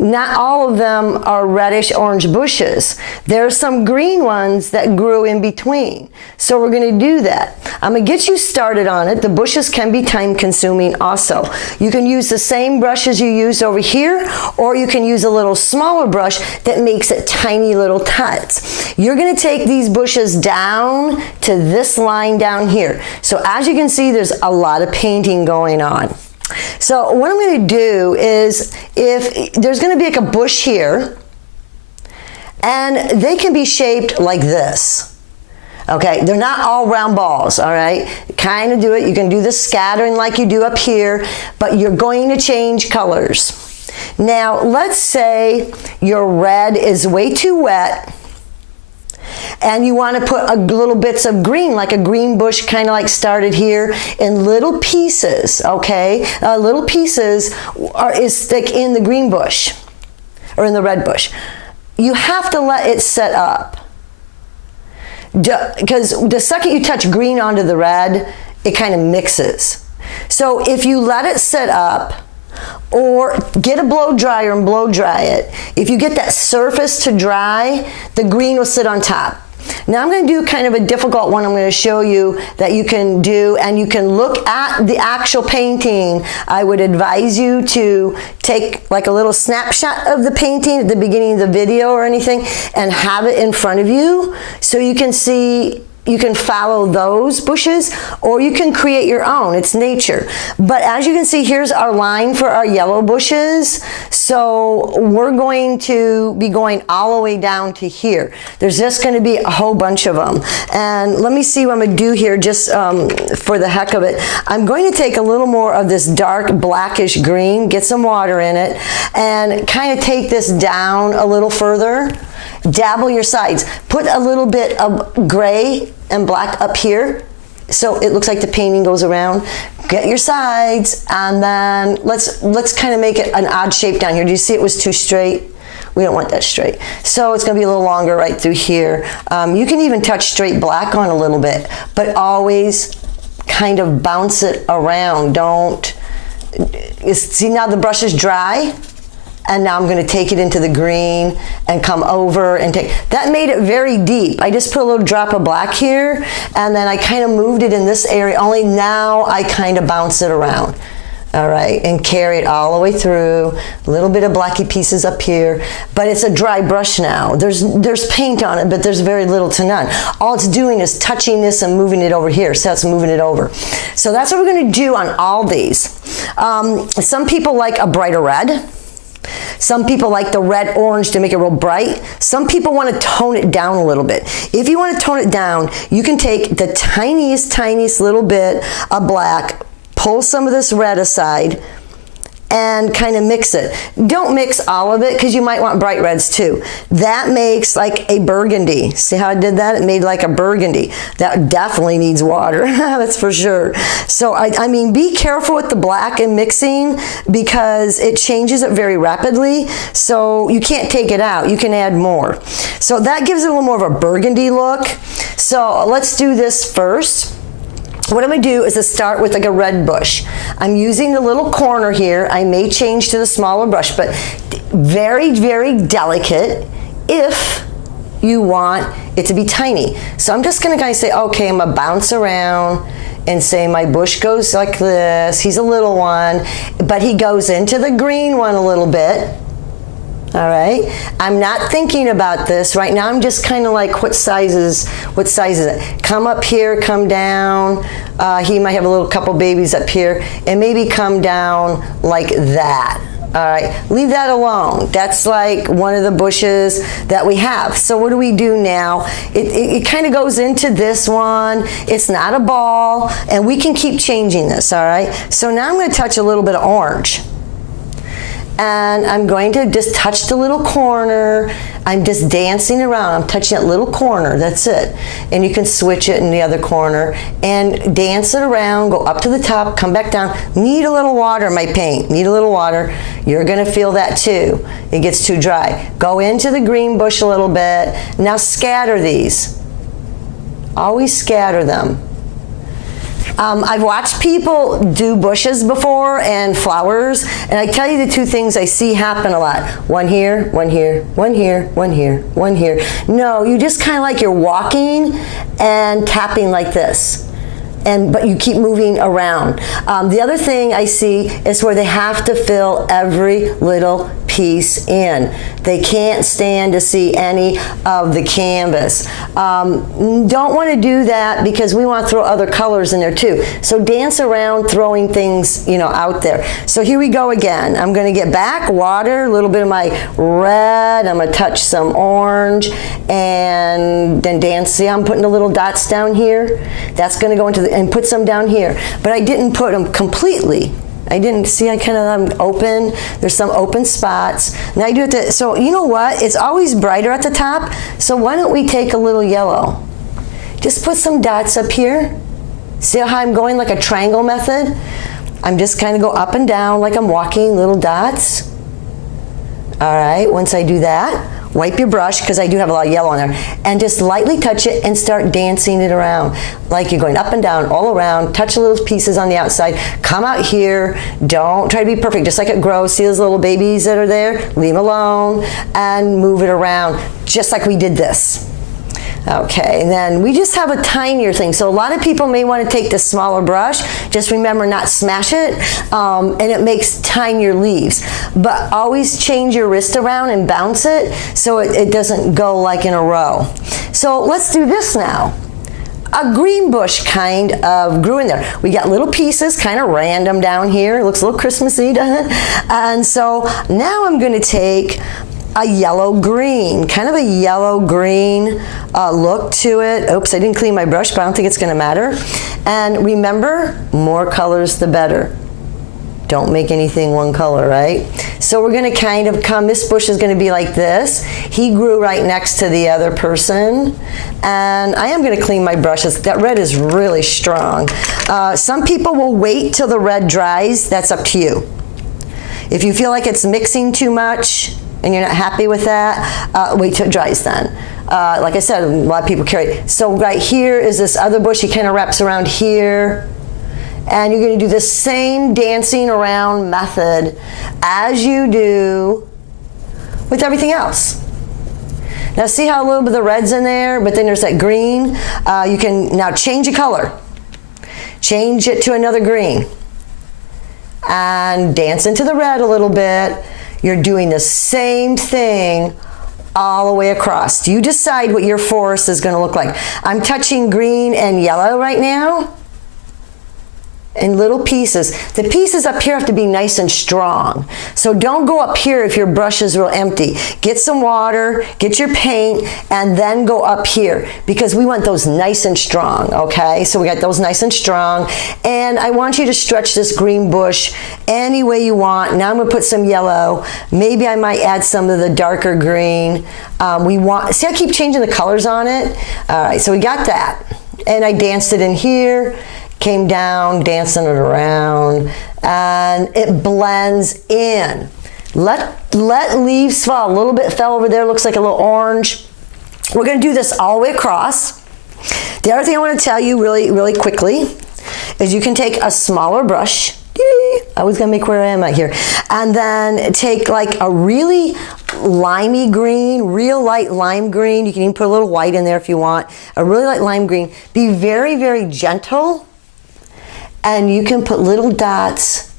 not all of them are reddish orange bushes. There are some green ones that grew in between. So we're going to do that. I'm going to get you started on it. The bushes can be time consuming also. You can use the same brushes you use over here, or you can use a little smaller brush that makes it tiny little tuts. You're going to take these bushes down to this line down here. So as you can see, there's a lot of painting going on. So what I'm going to do is, if there's going to be like a bush here, and they can be shaped like this. Okay, they're not all round balls, all right? Kind of do it. You can do the scattering like you do up here, but you're going to change colors. Now, let's say your red is way too wet, and you want to put a little bits of green, like a green bush, kind of like started here, in little pieces, okay? Little pieces is like in the green bush, or in the red bush. You have to let it set up. Because the second you touch green onto the red, it kind of mixes. So if you let it set up, or get a blow dryer and blow dry it, if you get that surface to dry, the green will sit on top. Now I'm going to do kind of a difficult one I'm going to show you that you can do, and you can look at the actual painting. I would advise you to take like a little snapshot of the painting at the beginning of the video or anything, and have it in front of you so you can see. You can follow those bushes, or you can create your own. It's nature. But as you can see, here's our line for our yellow bushes. So we're going to be going all the way down to here. There's just going to be a whole bunch of them. And let me see what I'm going to do here, just for the heck of it. I'm going to take a little more of this dark blackish green, get some water in it, and kind of take this down a little further. Dabble your sides. Put a little bit of gray and black up here so it looks like the painting goes around. Get your sides, and then let's kind of make it an odd shape down here. Do you see it was too straight? We don't want that straight. So it's going to be a little longer right through here. You can even touch straight black on a little bit, but always kind of bounce it around. Don't see, now the brush is dry. And now I'm going to take it into the green and come over and take, that made it very deep. I just put a little drop of black here, and then I kind of moved it in this area, only now I kind of bounce it around. All right, and carry it all the way through, a little bit of blacky pieces up here, but it's a dry brush now. There's paint on it, but there's very little to none. All it's doing is touching this and moving it over here, so it's moving it over. So that's what we're going to do on all these. Some people like a brighter red. Some people like the red orange to make it real bright. Some people want to tone it down a little bit. If you want to tone it down, you can take the tiniest little bit of black, pull some of this red aside, and kind of mix it. Don't mix all of it, because you might want bright reds too. That makes like a burgundy. See how I did that? It made like a burgundy. That definitely needs water, that's for sure. So I mean, be careful with the black and mixing, because it changes it very rapidly. So you can't take it out. You can add more. So that gives it a little more of a burgundy look. So let's do this first. What I'm going to do is to start with like a red bush. I'm using the little corner here. I may change to the smaller brush, but very, very delicate if you want it to be tiny. So I'm just going to kind of say, okay, I'm going to bounce around and say my bush goes like this. He's a little one, but he goes into the green one a little bit. All right, I'm not thinking about this right now. I'm just kind of like, what size is it? Come up here, come down. He might have a little couple babies up here, and maybe come down like that. All right, leave that alone. That's like one of the bushes that we have. So what do we do now? It kind of goes into this one. It's not a ball, and we can keep changing this, all right? So now I'm going to touch a little bit of orange. And I'm going to just touch the little corner. I'm just dancing around. I'm touching that little corner, that's it. And you can switch it in the other corner and dance it around, go up to the top, come back down. Need a little water, my paint, need a little water. You're gonna feel that too. It gets too dry. Go into the green bush a little bit. Now scatter these. Always scatter them. I've watched people do bushes before and flowers, and I tell you the two things I see happen a lot. One here, one here, one here, one here, one here. No, you just kind of like you're walking and tapping like this. But you keep moving around. The other thing I see is where they have to fill every little piece in. They can't stand to see any of the canvas. Don't want to do that because we want to throw other colors in there too. So dance around throwing things, out there. So here we go again. I'm going to get back, water, a little bit of my red. I'm going to touch some orange and then dance. See, I'm putting the little dots down here. That's going to go into and put some down here. But I didn't put them completely. I didn't see, I kind of open. There's some open spots. Now I do it so you know what? It's always brighter at the top. So why don't we take a little yellow? Just put some dots up here. See how I'm going like a triangle method? I'm just kind of go up and down like I'm walking, little dots. All right, once I do that, wipe your brush, because I do have a lot of yellow on there, and just lightly touch it and start dancing it around. Like you're going up and down, all around, touch the little pieces on the outside, come out here, don't try to be perfect, just like it grows. See those little babies that are there? Leave them alone, and move it around, just like we did this. Okay, and then we just have a tinier thing. So a lot of people may want to take this smaller brush. Just remember not smash it, and it makes tinier leaves. But always change your wrist around and bounce it so it doesn't go like in a row. So let's do this now. A green bush kind of grew in there. We got little pieces, kind of random down here. It looks a little Christmassy, doesn't it? And so now I'm going to take a yellow-green, kind of a yellow-green look to it. Oops, I didn't clean my brush, but I don't think it's going to matter. And remember, more colors the better. Don't make anything one color, right? So we're going to kind of come, this bush is going to be like this. He grew right next to the other person. And I am going to clean my brushes. That red is really strong. Some people will wait till the red dries. That's up to you. If you feel like it's mixing too much, and you're not happy with that, wait till it dries then. Like I said, a lot of people carry it. So right here is this other bush. He kind of wraps around here. And you're going to do the same dancing around method as you do with everything else. Now see how a little bit of the red's in there, but then there's that green. You can now change the color. Change it to another green. And dance into the red a little bit. You're doing the same thing all the way across. You decide what your forest is going to look like. I'm touching green and yellow right now in little pieces. The pieces up here have to be nice and strong. So don't go up here if your brush is real empty. Get some water, get your paint, and then go up here because we want those nice and strong, okay? So we got those nice and strong. And I want you to stretch this green bush any way you want. Now I'm gonna put some yellow. Maybe I might add some of the darker green. See, I keep changing the colors on it. All right, so we got that. And I danced it in here. Came down, dancing it around, and it blends in. Let leaves fall. A little bit fell over there, looks like a little orange. We're gonna do this all the way across. The other thing I wanna tell you really, really quickly is you can take a smaller brush. I was gonna make where I am out here. And then take like a really limey green, real light lime green. You can even put a little white in there if you want. A really light lime green. Be very, very gentle. And you can put little dots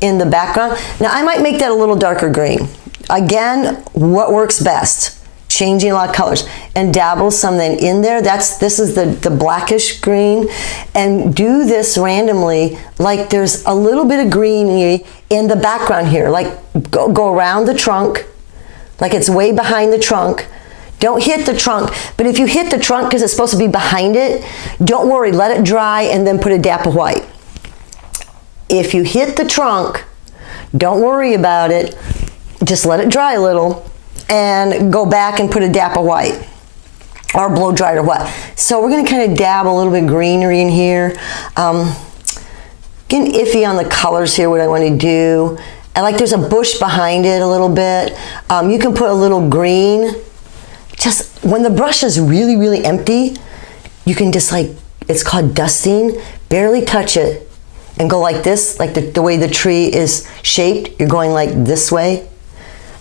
in the background. Now I might make that a little darker green. Again, what works best? changing a lot of colors, and dabble something in there. This is the blackish green, and do this randomly, like there's a little bit of green in the background here, like go around the trunk, like it's way behind the trunk. Don't hit the trunk, but if you hit the trunk because it's supposed to be behind it, don't worry, let it dry and then put a dap of white. If you hit the trunk, don't worry about it, just let it dry a little and go back and put a dap of white or blow dried or what. So we're going to kind of dab a little bit of greenery in here. Getting iffy on the colors here, what I want to do. And like there's a bush behind it a little bit. You can put a little green. Just when the brush is really, really empty, you can just like, it's called dusting, barely touch it and go like this, like the way the tree is shaped, you're going like this way.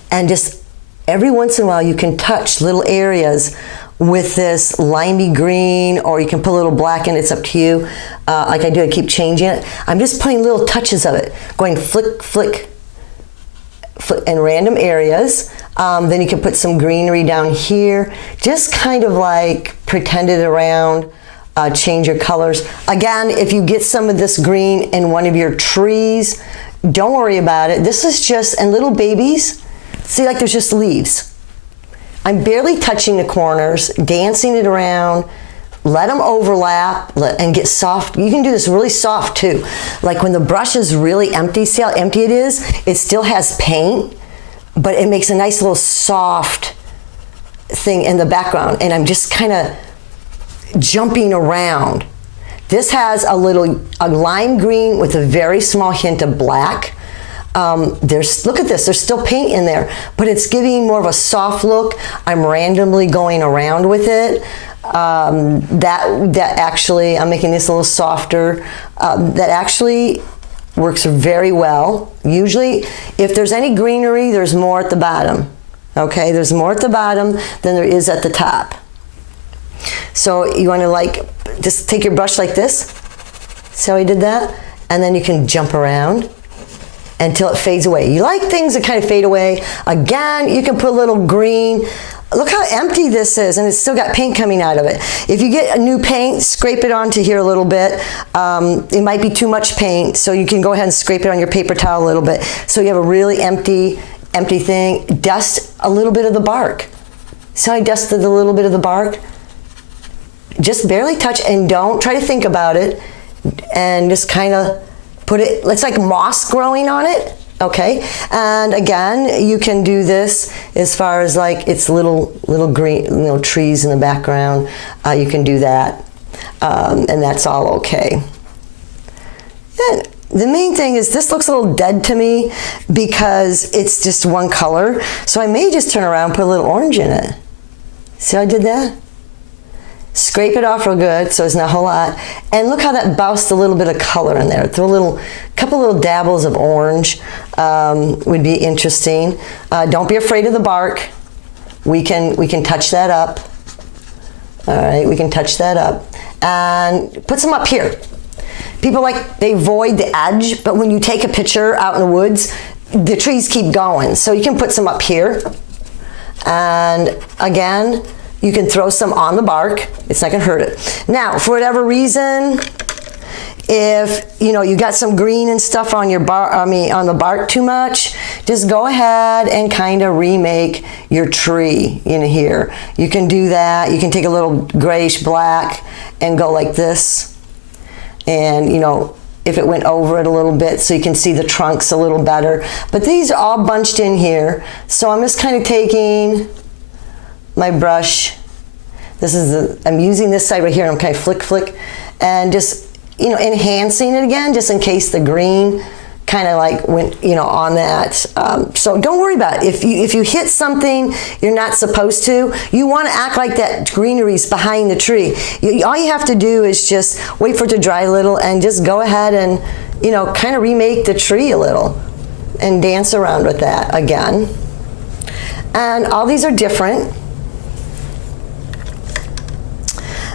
And just every once in a while you can touch little areas with this limey green, or you can put a little black in, it's up to you. Like I do, I keep changing it. I'm just putting little touches of it, going flick, flick, flick in random areas. Then you can put some greenery down here, just kind of like pretend it around, change your colors. Again, if you get some of this green in one of your trees, don't worry about it. This is just, and little babies, see, like there's just leaves. I'm barely touching the corners, dancing it around, let them overlap and get soft. You can do this really soft too. Like when the brush is really empty, see how empty it is? It still has paint, but it makes a nice little soft thing in the background. And I'm just kind of jumping around. This has a lime green with a very small hint of black. Look at this, there's still paint in there, but it's giving more of a soft look. I'm randomly going around with it. That actually, I'm making this a little softer. That actually works very well. Usually, if there's any greenery, there's more at the bottom. Okay, there's more at the bottom than there is at the top. So you want to like, just take your brush like this. See how I did that? And then you can jump around until it fades away. You like things that kind of fade away. Again, you can put a little green. Look how empty this is, and it's still got paint coming out of it. If you get a new paint, scrape it onto here a little bit. It might be too much paint, so you can go ahead and scrape it on your paper towel a little bit. So you have a really empty thing. Dust a little bit of the bark. So I dusted a little bit of the bark. Just barely touch, and don't try to think about it, and just kind of put it, it's like moss growing on it, okay? And again, you can do this as far as like it's little green, trees in the background. You can do that, and that's all okay. And the main thing is this looks a little dead to me because it's just one color. So I may just turn around and put a little orange in it. See how I did that? Scrape it off real good so it's not a whole lot. And look how that doused a little bit of color in there. Throw a couple little dabbles of orange would be interesting. Don't be afraid of the bark. We can touch that up. All right, we can touch that up. And put some up here. People they avoid the edge, but when you take a picture out in the woods, the trees keep going. So you can put some up here. And again, you can throw some on the bark. It's not gonna hurt it. Now, for whatever reason, if you got some green and stuff on your on the bark too much, just go ahead and kind of remake your tree in here. You can do that. You can take a little grayish black and go like this. And if it went over it a little bit so you can see the trunks a little better. But these are all bunched in here. So I'm just kind of taking my brush. I'm using this side right here, and I'm kind of flick, and just, enhancing it again, just in case the green kind of went, on that. So don't worry about it. If you hit something you're not supposed to, you want to act like that greenery's behind the tree. All you have to do is just wait for it to dry a little and just go ahead and, kind of remake the tree a little and dance around with that again. And all these are different.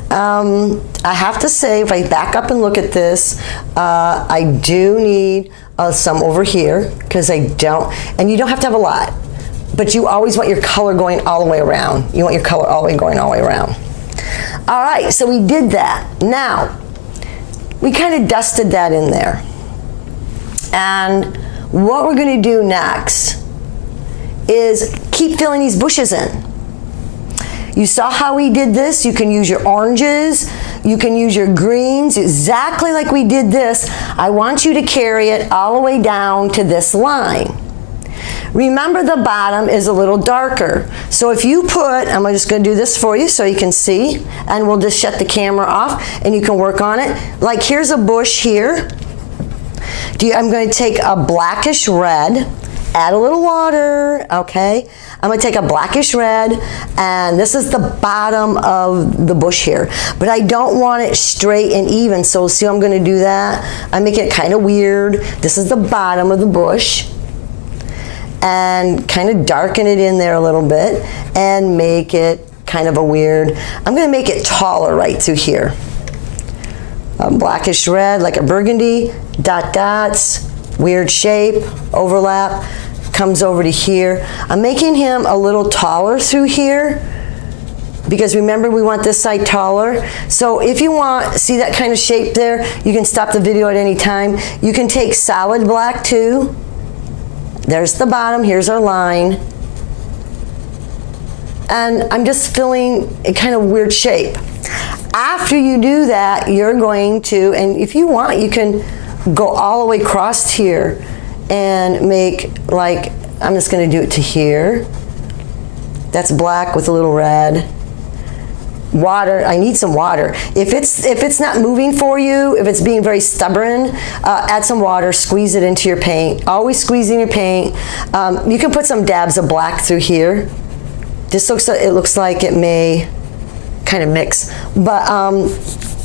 I have to say, if I back up and look at this, I do need some over here, because I don't, and you don't have to have a lot, but you always want your color going all the way around. You want your color going all the way around. All right, so we did that. Now, we kind of dusted that in there. And what we're going to do next is keep filling these bushes in. You saw how we did this. You can use your oranges, you can use your greens, exactly like we did this. I want you to carry it all the way down to this line. Remember, the bottom is a little darker. So if you put, I'm just going to do this for you so you can see, and we'll just shut the camera off and you can work on it. Like, here's a bush here. I'm going to take a blackish red, add a little water, okay? I'm going to take a blackish red, and this is the bottom of the bush here. But I don't want it straight and even, so see how I'm going to do that? I'm making it kind of weird. This is the bottom of the bush. And kind of darken it in there a little bit and make it kind of a weird, I'm going to make it taller right through here. A blackish red, like a burgundy, dot dots, weird shape, overlap, comes over to here. I'm making him a little taller through here because remember, we want this side taller. So if you want, see that kind of shape there, you can stop the video at any time. You can take solid black too. There's the bottom, here's our line. And I'm just filling a kind of weird shape. After you do that, you're going to, and if you want, you can go all the way across here and make, like, I'm just going to do it to here. That's black with a little red. Water, I need some water. If it's not moving for you, if it's being very stubborn, add some water, squeeze it into your paint. Always squeeze in your paint. You can put some dabs of black through here. This it looks like it may kind of mix, but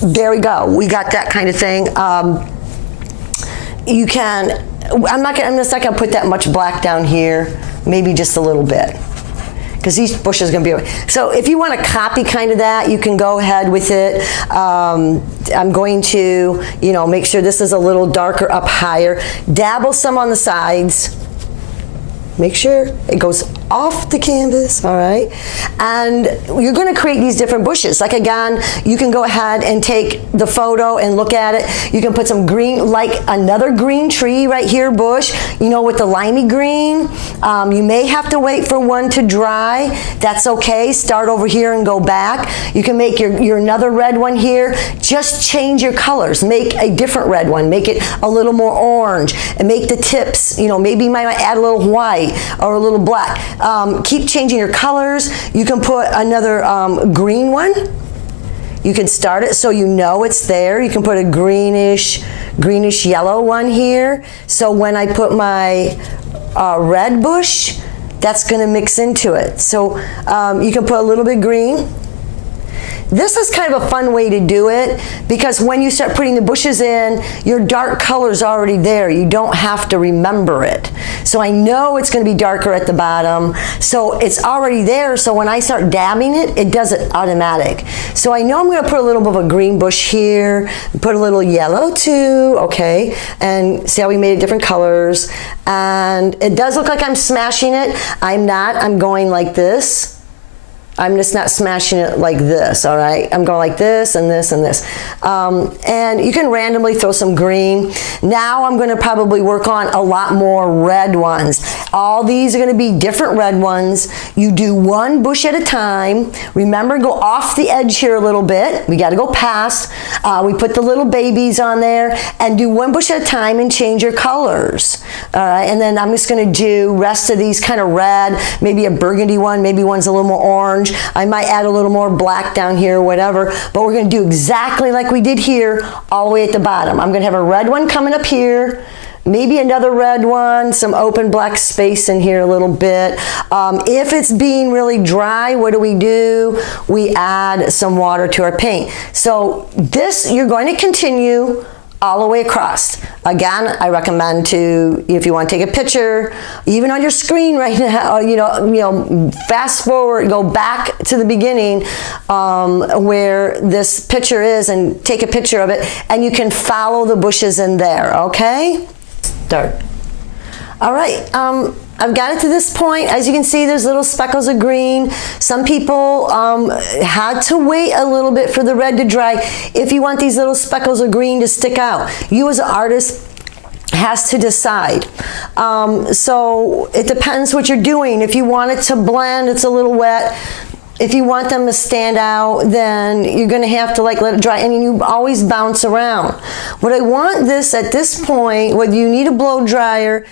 there we go. We got that kind of thing. You can, I'm just not gonna put that much black down here, maybe just a little bit, because these bushes are going to be, so if you want to copy kind of that, you can go ahead with it. I'm going to, make sure this is a little darker up higher. Dabble some on the sides. Make sure it goes off the canvas, all right? And you're going to create these different bushes. Like, again, you can go ahead and take the photo and look at it. You can put some green, like another green tree right here, bush, with the limey green. You may have to wait for one to dry. That's okay. Start over here and go back. You can make your another red one here. Just change your colors. Make a different red one. Make it a little more orange. And make the tips, maybe you might add a little white or a little black. Keep changing your colors. You can put another green one. You can start it so it's there. You can put a greenish yellow one here. So when I put my red bush, that's going to mix into it. So you can put a little bit green. This is kind of a fun way to do it because when you start putting the bushes in, your dark color's already there. You don't have to remember it. So I know it's going to be darker at the bottom. So it's already there. So when I start dabbing it, it does it automatic. So I know I'm going to put a little bit of a green bush here, put a little yellow too, okay? And see how we made it different colors. And it does look like I'm smashing it. I'm not. I'm going like this. I'm just not smashing it like this, all right? I'm going like this and this and this. And you can randomly throw some green. Now I'm going to probably work on a lot more red ones. All these are going to be different red ones. You do one bush at a time. Remember, go off the edge here a little bit. We got to go past. We put the little babies on there and do one bush at a time and change your colors. All right, and then I'm just going to do rest of these kind of red, maybe a burgundy one, maybe one's a little more orange. I might add a little more black down here or whatever, but we're going to do exactly like we did here all the way at the bottom. I'm going to have a red one coming up here, maybe another red one, some open black space in here a little bit. If it's being really dry, what do? We add some water to our paint. So this, you're going to continue all the way across. Again, I recommend to, if you want to take a picture, even on your screen right now, fast forward, go back to the beginning where this picture is and take a picture of it, and you can follow the bushes in there, okay? Start. All right, I've got it to this point. As you can see, there's little speckles of green. Some people had to wait a little bit for the red to dry if you want these little speckles of green to stick out. You as an artist has to decide. So it depends what you're doing. If you want it to blend, it's a little wet. If you want them to stand out, then you're gonna have to like let it dry, and you always bounce around. What I want this at this point, whether you need a blow dryer,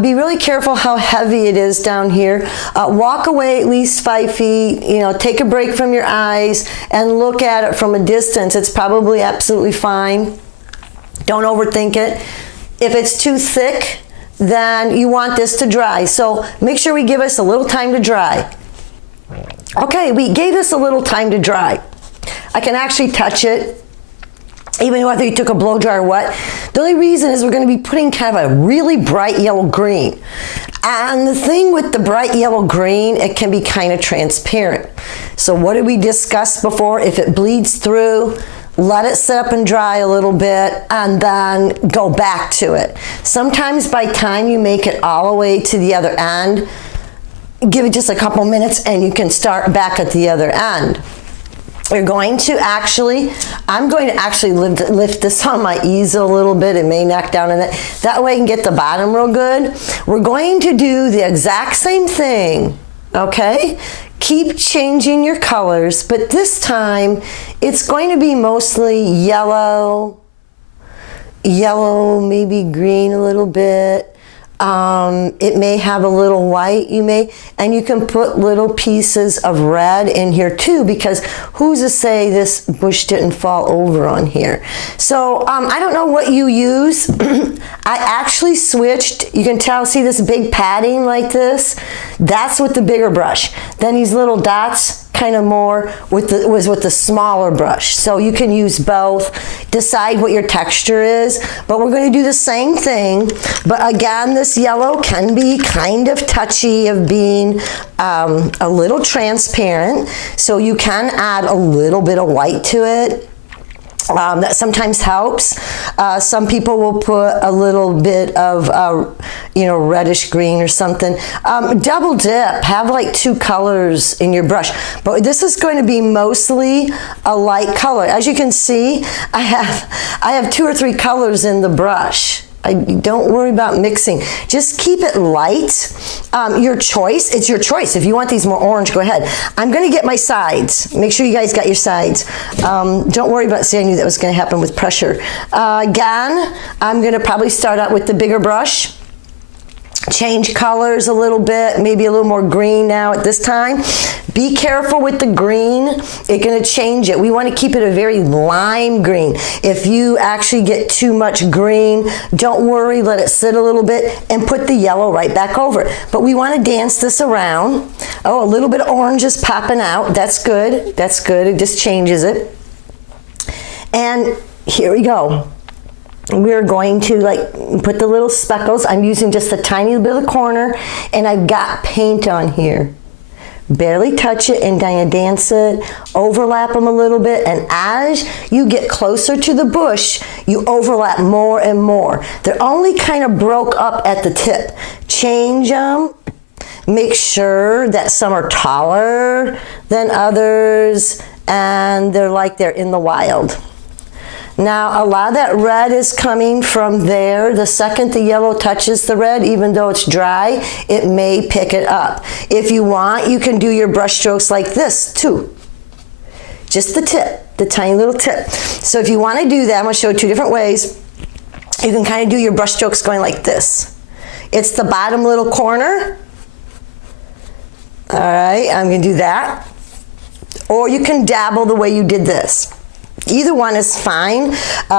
be really careful how heavy it is down here. Walk away at least 5 feet, you know, take a break from your eyes and look at it from a distance. It's probably absolutely fine. Don't overthink it. If it's too thick, then you want this to dry. So make sure we give us a little time to dry. Okay, we gave this a little time to dry. I can actually touch it, even whether you took a blow dryer or what. The only reason is we're going to be putting kind of a really bright yellow green. And the thing with the bright yellow green, it can be kind of transparent. So what did we discuss before? If it bleeds through, let it sit up and dry a little bit and then go back to it. Sometimes by time you make it all the way to the other end, give it just a couple minutes and you can start back at the other end. I'm going to actually lift this on my easel a little bit. It may knock down in it. That way I can get the bottom real good. We're going to do the exact same thing, okay? Keep changing your colors, but this time it's going to be mostly yellow, maybe green a little bit. It may have a little white, and you can put little pieces of red in here too, because who's to say this bush didn't fall over on here. So I don't know what you use. I actually switched. You can tell, see this big padding like this? That's with the bigger brush. Then these little dots kind of more with the smaller brush. So you can use both. Decide what your texture is, but we're going to do the same thing. But again, this yellow can be kind of touchy of being a little transparent, so you can add a little bit of white to it. That sometimes helps. Some people will put a little bit of, reddish green or something. Double dip, have like 2 colors in your brush. But this is going to be mostly a light color. As you can see, I have 2 or 3 colors in the brush. Don't worry about mixing. Just keep it light. Your choice, it's your choice. If you want these more orange, go ahead. I'm gonna get my sides. Make sure you guys got your sides. Don't worry about, see, I knew that was gonna happen with pressure. Again, I'm gonna probably start out with the bigger brush. Change colors a little bit, maybe a little more green now at this time. Be careful with the green. It's going to change it. We want to keep it a very lime green. If you actually get too much green, don't worry, let it sit a little bit and put the yellow right back over it. But we want to dance this around. Oh, a little bit of orange is popping out. That's good. That's good. It just changes it. And here we go. We're going to put the little speckles. I'm using just a tiny bit of the corner, and I've got paint on here. Barely touch it and kind of dance it, overlap them a little bit, and as you get closer to the bush, you overlap more and more. They're only kind of broke up at the tip. Change them. Make sure that some are taller than others, and they're in the wild. Now, a lot of that red is coming from there. The second the yellow touches the red, even though it's dry, it may pick it up. If you want, you can do your brush strokes like this too. Just the tip, the tiny little tip. So if you want to do that, I'm going to show you 2 different ways. You can kind of do your brush strokes going like this. It's the bottom little corner. All right, I'm going to do that. Or you can dabble the way you did this. Either one is fine.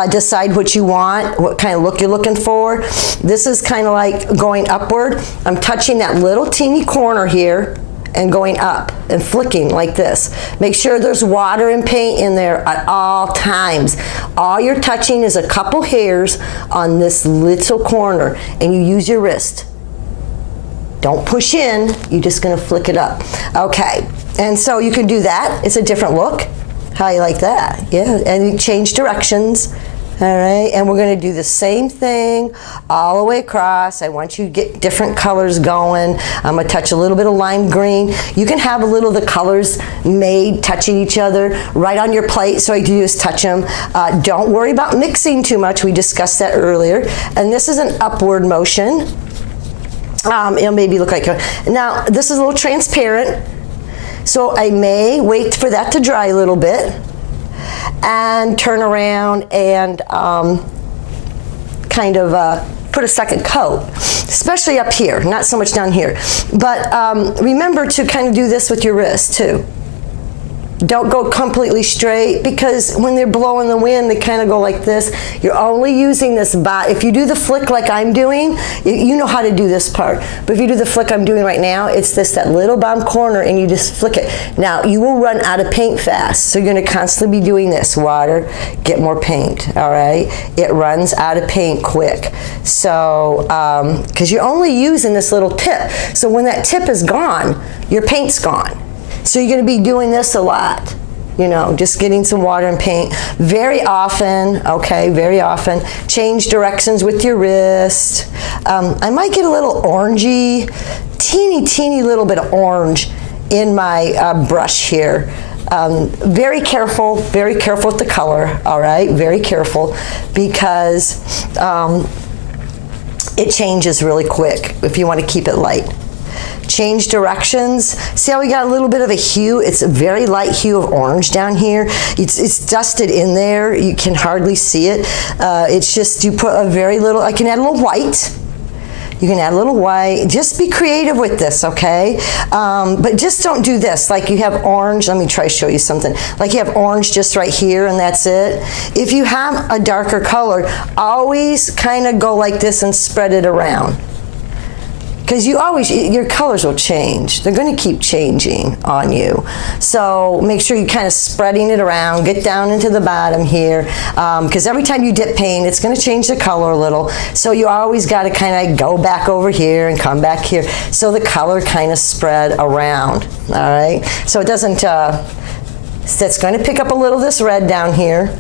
Decide what you want, what kind of look you're looking for. This is kind of like going upward. I'm touching that little teeny corner here and going up and flicking like this. Make sure there's water and paint in there at all times. All you're touching is a couple hairs on this little corner, and you use your wrist. Don't push in, you're just gonna flick it up. Okay, and so you can do that. It's a different look. How you like that? Yeah, and you change directions. All right, and we're going to do the same thing all the way across. I want you to get different colors going. I'm going to touch a little bit of lime green. You can have a little of the colors made touching each other right on your plate. So all you do is touch them. Don't worry about mixing too much. We discussed that earlier. And this is an upward motion. It'll maybe look like now this is a little transparent. So I may wait for that to dry a little bit and turn around and kind of put a second coat, especially up here, not so much down here. But remember to kind of do this with your wrist too. Don't go completely straight, because when they're blowing the wind, they kind of go like this. You're only using this if you do the flick like I'm doing, you know how to do this part. But if you do the flick I'm doing right now, it's that little bottom corner, and you just flick it. Now, you will run out of paint fast, so you're going to constantly be doing this. Water, get more paint, all right? It runs out of paint quick. So, because you're only using this little tip. So when that tip is gone, your paint's gone. So you're going to be doing this a lot, you know, just getting some water and paint very often, okay, very often. Change directions with your wrist. I might get a little orangey, teeny little bit of orange in my brush here. Very careful with the color, all right, very careful, because it changes really quick if you want to keep it light. Change directions. See how we got a little bit of a hue? It's a very light hue of orange down here. It's dusted in there. You can hardly see it. It's just you put a very little, I can add a little white. You can add a little white. Just be creative with this, okay? But just don't do this. Like you have orange. Let me try to show you something. Like you have orange just right here, and that's it. If you have a darker color, always kind of go like this and spread it around. Because your colors will change. They're going to keep changing on you. So make sure you're kind of spreading it around. Get down into the bottom here. Because every time you dip paint, it's going to change the color a little. So you always got to kind of go back over here and come back here. So the color kind of spread around. All right? So it doesn't, it's going to pick up a little of this red down here.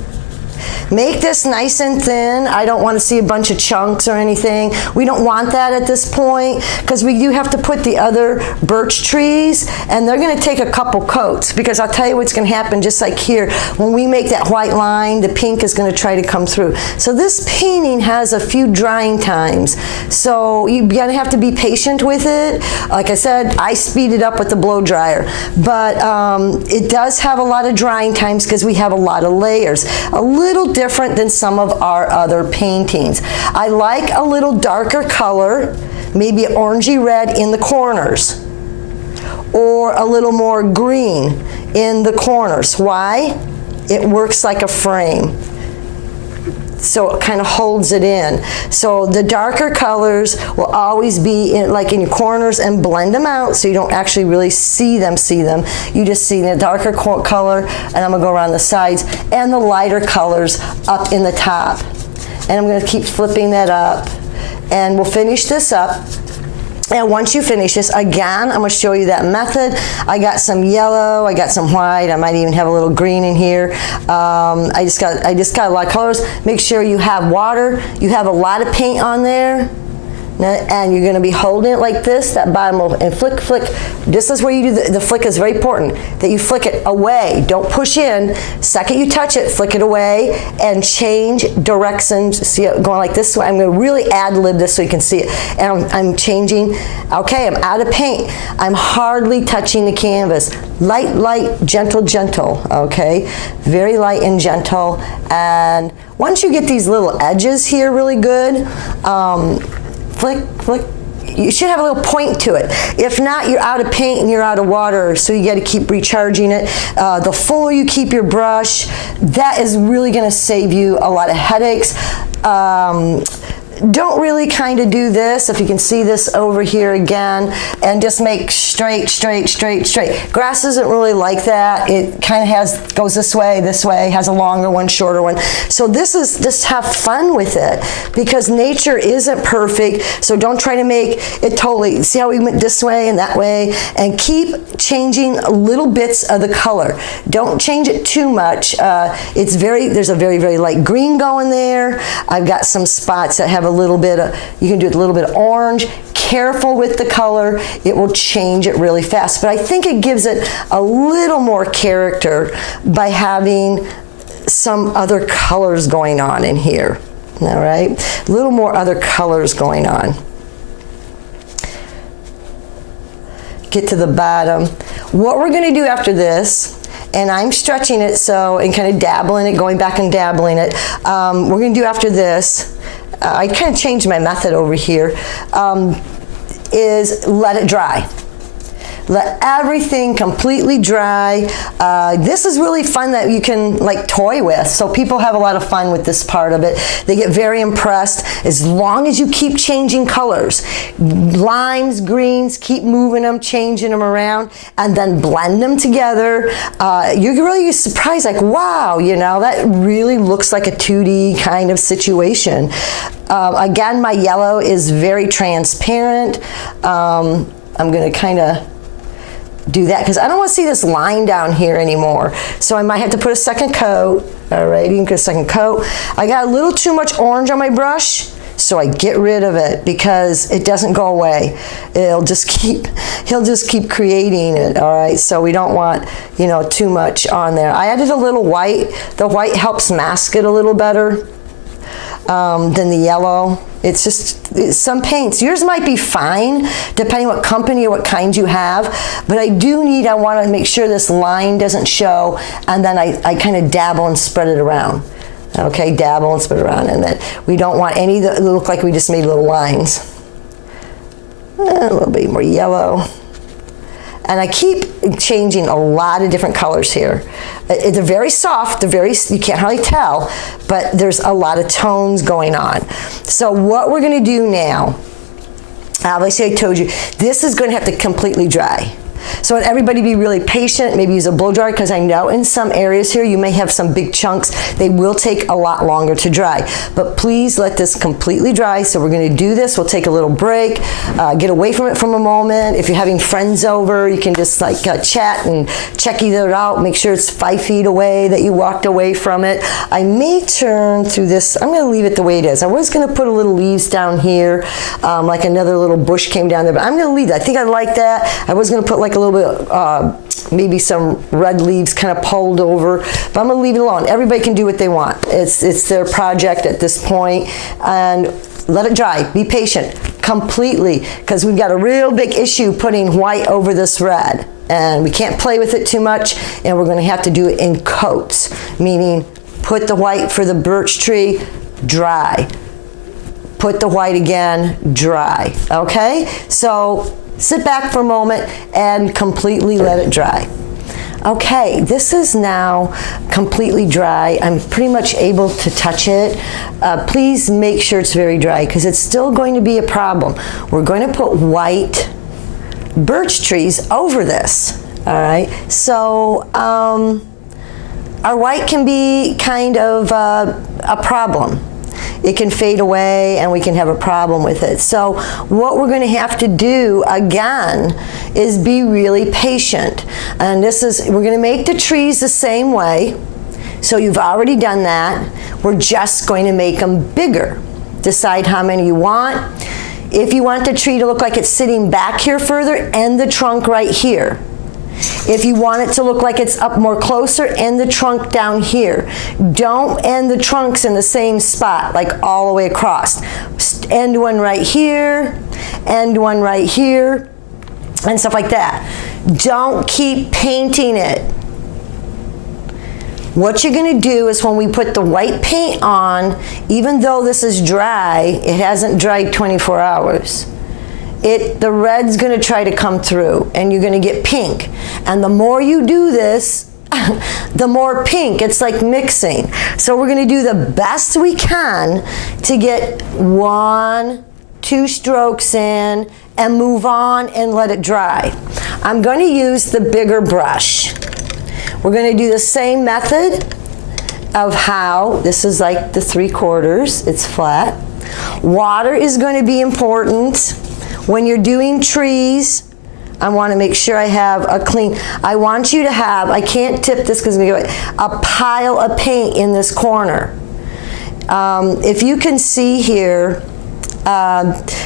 Make this nice and thin. I don't want to see a bunch of chunks or anything. We don't want that at this point, because we do have to put the other birch trees, and they're going to take a couple coats, because I'll tell you what's going to happen, just like here. When we make that white line, the pink is going to try to come through. So this painting has a few drying times. So you're going to have to be patient with it. Like I said, I speed it up with the blow dryer. But it does have a lot of drying times because we have a lot of layers. A little different than some of our other paintings. I like a little darker color, maybe orangey red in the corners, or a little more green in the corners. Why? It works like a frame. So it kind of holds it in. So the darker colors will always be like in your corners, and blend them out so you don't actually really see them. You just see the darker color, and I'm going to go around the sides, and the lighter colors up in the top. And I'm going to keep flipping that up, and we'll finish this up. And once you finish this, again, I'm going to show you that method. I got some yellow, I got some white, I might even have a little green in here. I just got a lot of colors. Make sure you have water, you have a lot of paint on there. And you're going to be holding it like this, that bottom will, and flick. This is where you do the flick is very important, that you flick it away. Don't push in. Second you touch it, flick it away, and change directions. See it going like this way. I'm going to really ad-lib this so you can see it. And I'm changing. Okay, I'm out of paint. I'm hardly touching the canvas. Light, gentle, okay? Very light and gentle. And once you get these little edges here really good, flick. You should have a little point to it. If not, you're out of paint and you're out of water, so you got to keep recharging it. The fuller you keep your brush, that is really going to save you a lot of headaches. don't really kind of do this, if you can see this over here again, and just make straight, straight, straight, straight. Grass isn't really like that. It kind of goes this way, has a longer one, shorter one. So this is, just have fun with it, because nature isn't perfect, so don't try to make it totally, see how we went this way and that way, and keep changing little bits of the color. Don't change it too much. There's a very, very light green going there. I've got some spots that have a little bit of, you can do a little bit of orange. Careful with the color, it will change it really fast. But I think it gives it a little more character by having some other colors going on in here. All right, a little more other colors going on. Get to the bottom. What we're going to do after this, and I'm stretching it so, and kind of dabbling it, going back and dabbling it. We're going to do after this, I kind of changed my method over here, is let it dry. Let everything completely dry. This is really fun that you can like toy with. So people have a lot of fun with this part of it. They get very impressed as long as you keep changing colors. Limes, greens, keep moving them, changing them around, and then blend them together. You're really surprised, like, wow, you know, that really looks like a 2D kind of situation. Again, my yellow is very transparent. I'm gonna kind of do that because I don't want to see this line down here anymore. So I might have to put a second coat. All right, you can put a second coat. I got a little too much orange on my brush, so I get rid of it because it doesn't go away. He'll just keep creating it, all right? So we don't want, you know, too much on there. I added a little white. The white helps mask it a little better than the yellow. It's just some paints. Yours might be fine, depending what company or what kind you have, but I want to make sure this line doesn't show, and then I kind of dabble and spread it around. Okay, dabble and spread it around, and then we don't want any that look like we just made little lines. A little bit more yellow. And I keep changing a lot of different colors here. They're very soft, you can't hardly tell, but there's a lot of tones going on. So what we're gonna do now, obviously I told you, this is gonna have to completely dry. So everybody be really patient, maybe use a blow dryer, because I know in some areas here you may have some big chunks. They will take a lot longer to dry. But please let this completely dry. So we're going to do this. We'll take a little break, get away from it for a moment. If you're having friends over, you can just like chat and check either out. Make sure it's 5 feet away, that you walked away from it. I may turn through this. I'm going to leave it the way it is. I was going to put a little leaves down here, like another little bush came down there, but I'm going to leave that. I think I like that. I was going to put like a little bit, maybe some red leaves kind of pulled over, but I'm gonna leave it alone. Everybody can do what they want. It's their project at this point, and let it dry. Be patient, completely, because we've got a real big issue putting white over this red, and we can't play with it too much, and we're gonna have to do it in coats, meaning put the white for the birch tree, dry. Put the white again, dry, okay? So sit back for a moment and completely let it dry. Okay, this is now completely dry. I'm pretty much able to touch it. Please make sure it's very dry because it's still going to be a problem. We're going to put white birch trees over this, all right? So our white can be kind of a problem. It can fade away and we can have a problem with it. So what we're going to have to do again is be really patient. And we're going to make the trees the same way. So you've already done that. We're just going to make them bigger. Decide how many you want. If you want the tree to look like it's sitting back here further, end the trunk right here. If you want it to look like it's up more closer, end the trunk down here. Don't end the trunks in the same spot, like all the way across. End one right here, end one right here, and stuff like that. Don't keep painting it. What you're gonna do is when we put the white paint on, even though this is dry, it hasn't dried 24 hours. The red's gonna try to come through and you're gonna get pink. And the more you do this, the more pink. It's like mixing. So we're going to do the best we can to get 1, 2 strokes in and move on and let it dry. I'm going to use the bigger brush. We're going to do the same method of how, this is like the 3/4, it's flat. Water is going to be important. When you're doing trees, I want to make sure I have a clean, I want you to have, I can't tip this because I'm going to get a pile of paint in this corner. If you can see here,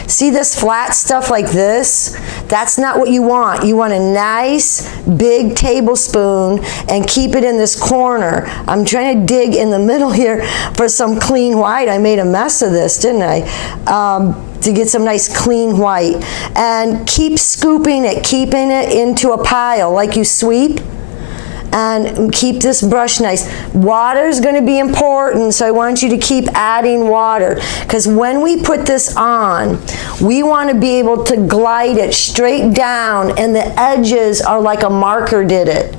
see this flat stuff like this? That's not what you want. You want a nice big tablespoon and keep it in this corner. I'm trying to dig in the middle here for some clean white. I made a mess of this, didn't I? To get some nice clean white. And keep scooping it, keeping it into a pile like you sweep. And keep this brush nice. Water is going to be important, so I want you to keep adding water, because when we put this on, we want to be able to glide it straight down, and the edges are like a marker did it.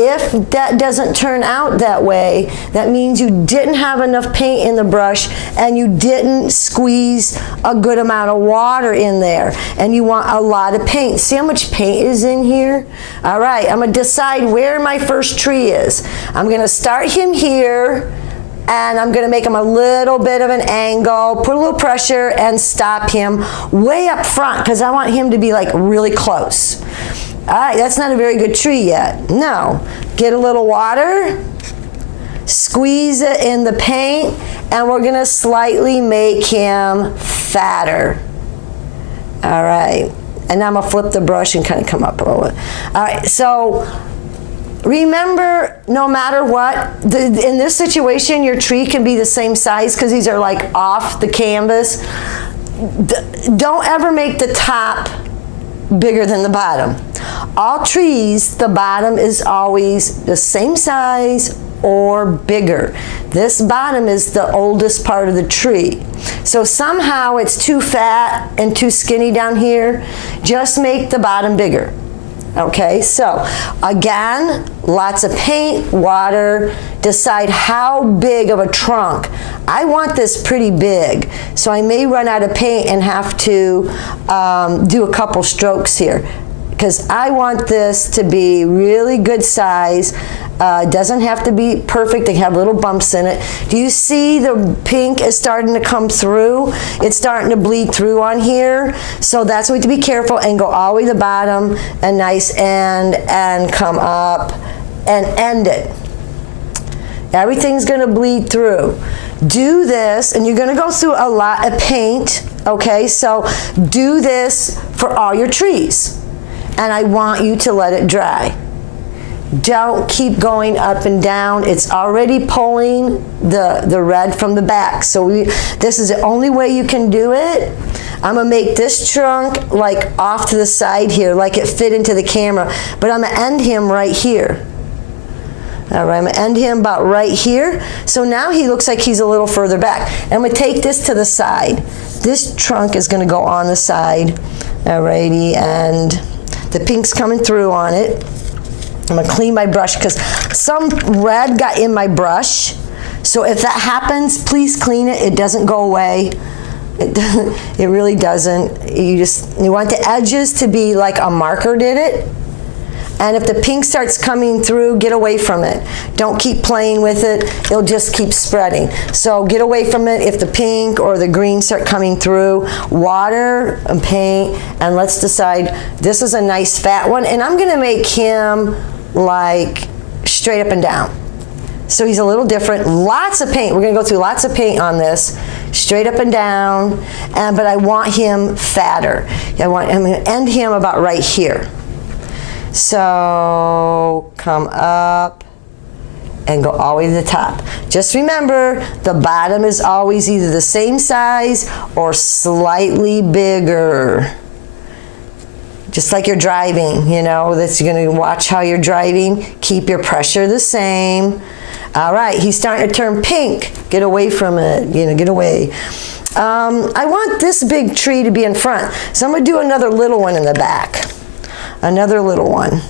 If that doesn't turn out that way, that means you didn't have enough paint in the brush and you didn't squeeze a good amount of water in there, and you want a lot of paint. See how much paint is in here? All right, I'm going to decide where my first tree is. I'm going to start him here, and I'm going to make him a little bit of an angle, put a little pressure, and stop him way up front, because I want him to be like really close. All right, that's not a very good tree yet. No. Get a little water, squeeze it in the paint, and we're going to slightly make him fatter. All right. And now I'm going to flip the brush and kind of come up a little bit. All right, so remember, no matter what, in this situation, your tree can be the same size because these are like off the canvas. Don't ever make the top bigger than the bottom. All trees, the bottom is always the same size or bigger. This bottom is the oldest part of the tree. So somehow it's too fat and too skinny down here. Just make the bottom bigger. Okay, so again, lots of paint, water, decide how big of a trunk. I want this pretty big, so I may run out of paint and have to do a couple strokes here, because I want this to be really good size. Doesn't have to be perfect. They have little bumps in it. Do you see the pink is starting to come through? It's starting to bleed through on here. So that's why we have to be careful and go all the way to the bottom, and nice end, and come up and end it. Everything's going to bleed through. Do this, and you're going to go through a lot of paint. Okay, so do this for all your trees. And I want you to let it dry. Don't keep going up and down. It's already pulling the red from the back. So this is the only way you can do it. I'm going to make this trunk like off to the side here, like it fit into the camera. But I'm going to end him right here. All right, I'm going to end him about right here. So now he looks like he's a little further back. And I'm going to take this to the side. This trunk is going to go on the side. All righty, and the pink's coming through on it. I'm going to clean my brush because some red got in my brush. So if that happens, please clean it. It doesn't go away. It really doesn't. You want the edges to be like a marker did it. And if the pink starts coming through, get away from it. Don't keep playing with it. It'll just keep spreading. So get away from it if the pink or the green start coming through. Water and paint, and let's decide. This is a nice fat one, and I'm going to make him like straight up and down. So he's a little different. Lots of paint. We're going to go through lots of paint on this. Straight up and down, but I want him fatter. I'm going to end him about right here. So come up and go all the way to the top. Just remember, the bottom is always either the same size or slightly bigger. Just like you're driving, you know, that's you're going to watch how you're driving. Keep your pressure the same. All right, he's starting to turn pink. Get away from it, you know, get away. I want this big tree to be in front, so I'm going to do another little one in the back. Another little one.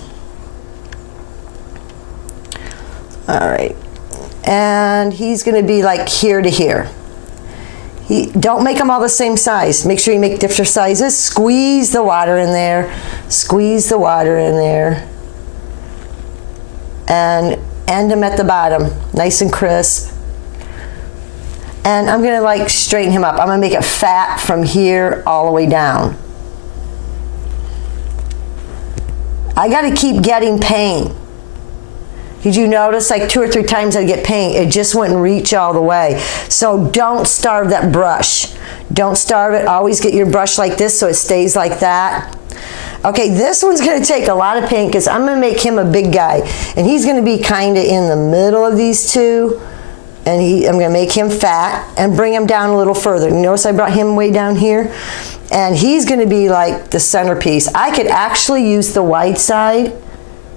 All right. And he's going to be like here to here. Don't make them all the same size. Make sure you make different sizes. Squeeze the water in there. Squeeze the water in there. And end them at the bottom, nice and crisp. And I'm gonna like straighten him up. I'm gonna make it fat from here all the way down. I gotta keep getting paint. Did you notice like 2 or 3 times I get paint, it just wouldn't reach all the way. So don't starve that brush. Don't starve it. Always get your brush like this so it stays like that. Okay, this one's gonna take a lot of paint because I'm gonna make him a big guy. And he's gonna be kinda in the middle of these two. And I'm gonna make him fat and bring him down a little further. You notice I brought him way down here? And he's gonna be like the centerpiece. I could actually use the wide side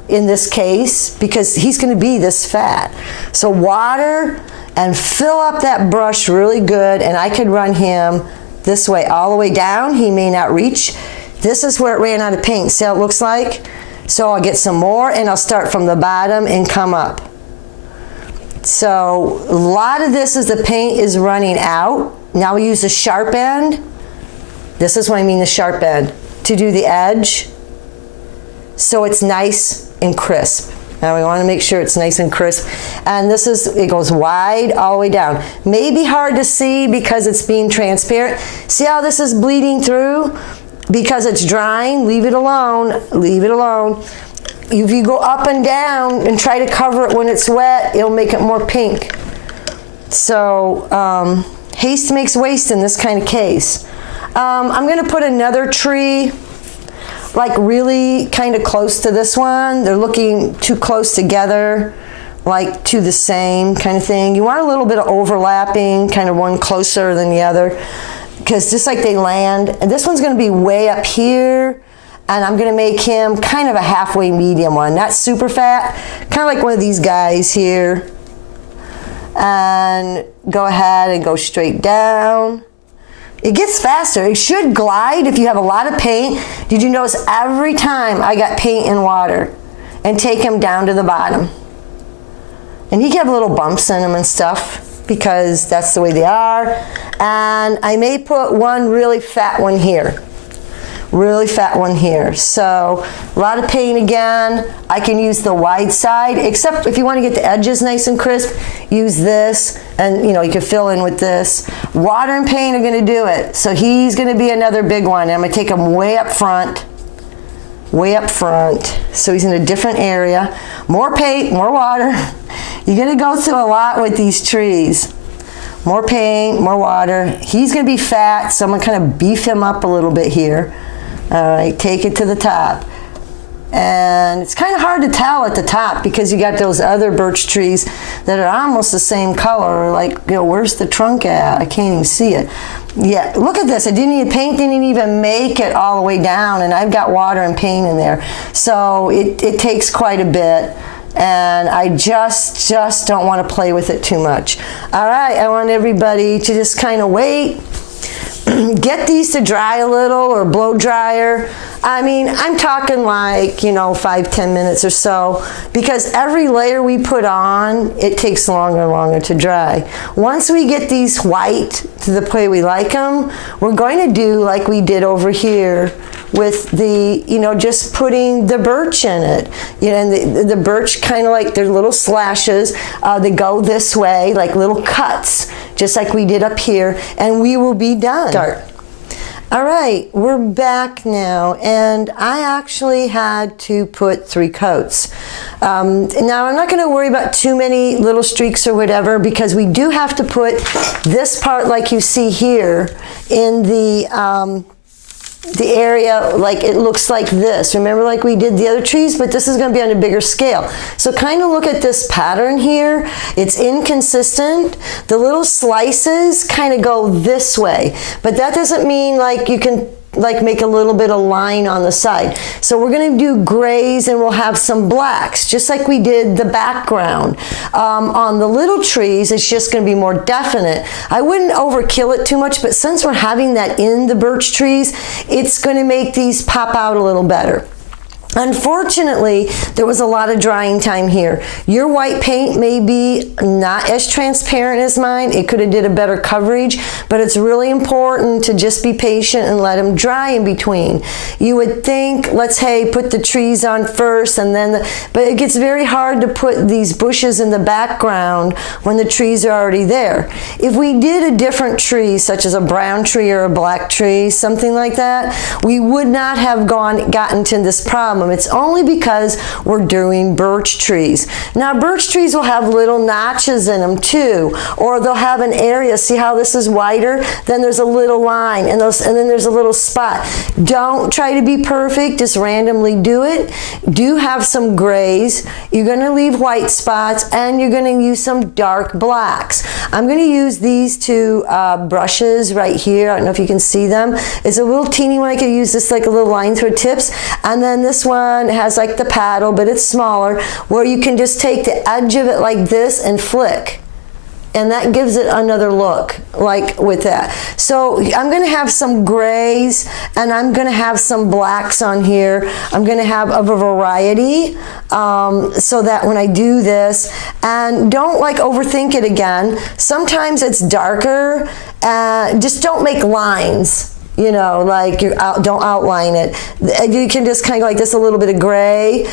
in this case because he's going to be this fat. So water and fill up that brush really good, and I could run him this way all the way down. He may not reach. This is where it ran out of paint. See how it looks like? So I'll get some more and I'll start from the bottom and come up. So a lot of this is the paint is running out. Now we use the sharp end. This is what I mean, the sharp end, to do the edge. So it's nice and crisp. Now we want to make sure it's nice and crisp. And this is, it goes wide all the way down. Maybe hard to see because it's being transparent. See how this is bleeding through? Because it's drying, leave it alone, leave it alone. If you go up and down and try to cover it when it's wet, it'll make it more pink. So haste makes waste in this kind of case. I'm gonna put another tree like really kind of close to this one. They're looking too close together, like to the same kind of thing. You want a little bit of overlapping, kind of one closer than the other, because just like they land. And this one's gonna be way up here, and I'm gonna make him kind of a halfway medium one, not super fat, kind of like one of these guys here. And go ahead and go straight down. It gets faster. It should glide if you have a lot of paint. Did you notice every time I got paint in water and take him down to the bottom? And he can have little bumps in them and stuff because that's the way they are. And I may put one really fat one here. Really fat one here. So a lot of paint again. I can use the wide side, except if you want to get the edges nice and crisp, use this, and you know, you can fill in with this. Water and paint are going to do it. So he's going to be another big one. I'm going to take him way up front. Way up front. So he's in a different area. More paint, more water. You're going to go through a lot with these trees. More paint, more water. He's going to be fat, so I'm going to kind of beef him up a little bit here. All right, take it to the top. And it's kind of hard to tell at the top because you got those other birch trees that are almost the same color. Like, you know, where's the trunk at? I can't even see it. Yeah, look at this. I didn't even paint, didn't even make it all the way down, and I've got water and paint in there. So it takes quite a bit, and I just don't want to play with it too much. All right, I want everybody to just kind of wait. Get these to dry a little or blow dryer. I mean, I'm talking like, you know, 5-10 minutes or so, because every layer we put on, it takes longer and longer to dry. Once we get these white to the way we like them, we're going to do like we did over here with the, you know, just putting the birch in it. You know, and the birch kind of like, they're little slashes. They go this way, like little cuts, just like we did up here, and we will be done. Start. All right, we're back now, and I actually had to put 3 coats. Now, I'm not going to worry about too many little streaks or whatever, because we do have to put this part, like you see here, in the area, like it looks like this. Remember, like we did the other trees, but this is going to be on a bigger scale. So kind of look at this pattern here. It's inconsistent. The little slices kind of go this way, but that doesn't mean like you can like make a little bit of line on the side. So we're going to do grays, and we'll have some blacks, just like we did the background. On the little trees, it's just going to be more definite. I wouldn't overkill it too much, but since we're having that in the birch trees, it's going to make these pop out a little better. Unfortunately, there was a lot of drying time here. Your white paint may be not as transparent as mine. It could have did a better coverage, but it's really important to just be patient and let them dry in between. You would think, let's, hey, put the trees on first and then, but it gets very hard to put these bushes in the background when the trees are already there. If we did a different tree, such as a brown tree or a black tree, something like that, we would not have gotten to this problem. It's only because we're doing birch trees. Now, birch trees will have little notches in them too, or they'll have an area. See how this is wider? Then there's a little line, and then there's a little spot. Don't try to be perfect. Just randomly do it. Do have some grays. You're going to leave white spots, and you're going to use some dark blacks. I'm going to use these two brushes right here. I don't know if you can see them. It's a little teeny one. I could use this like a little line through tips, and then this one has like the paddle, but it's smaller, where you can just take the edge of it like this and flick. And that gives it another look, like with that. So I'm going to have some grays, and I'm going to have some blacks on here. I'm going to have of a variety, so that when I do this, and don't like overthink it again. Sometimes it's darker. Just don't make lines. You know, like don't outline it. You can just kind of like this, a little bit of gray.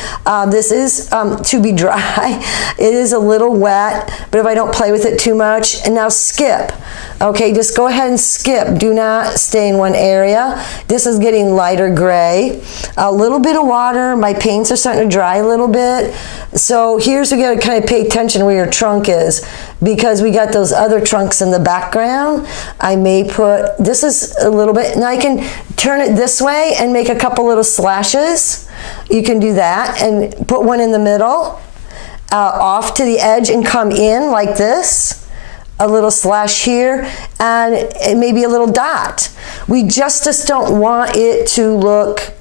This is to be dry. It is a little wet, but if I don't play with it too much. And now skip. Okay, just go ahead and skip. Do not stay in one area. This is getting lighter gray. A little bit of water. My paints are starting to dry a little bit. So here's where you got to kind of pay attention where your trunk is, because we got those other trunks in the background. I may put, this is a little bit, and I can turn it this way and make a couple little slashes. You can do that and put one in the middle, off to the edge and come in like this. A little slash here, and maybe a little dot. We just don't want it to look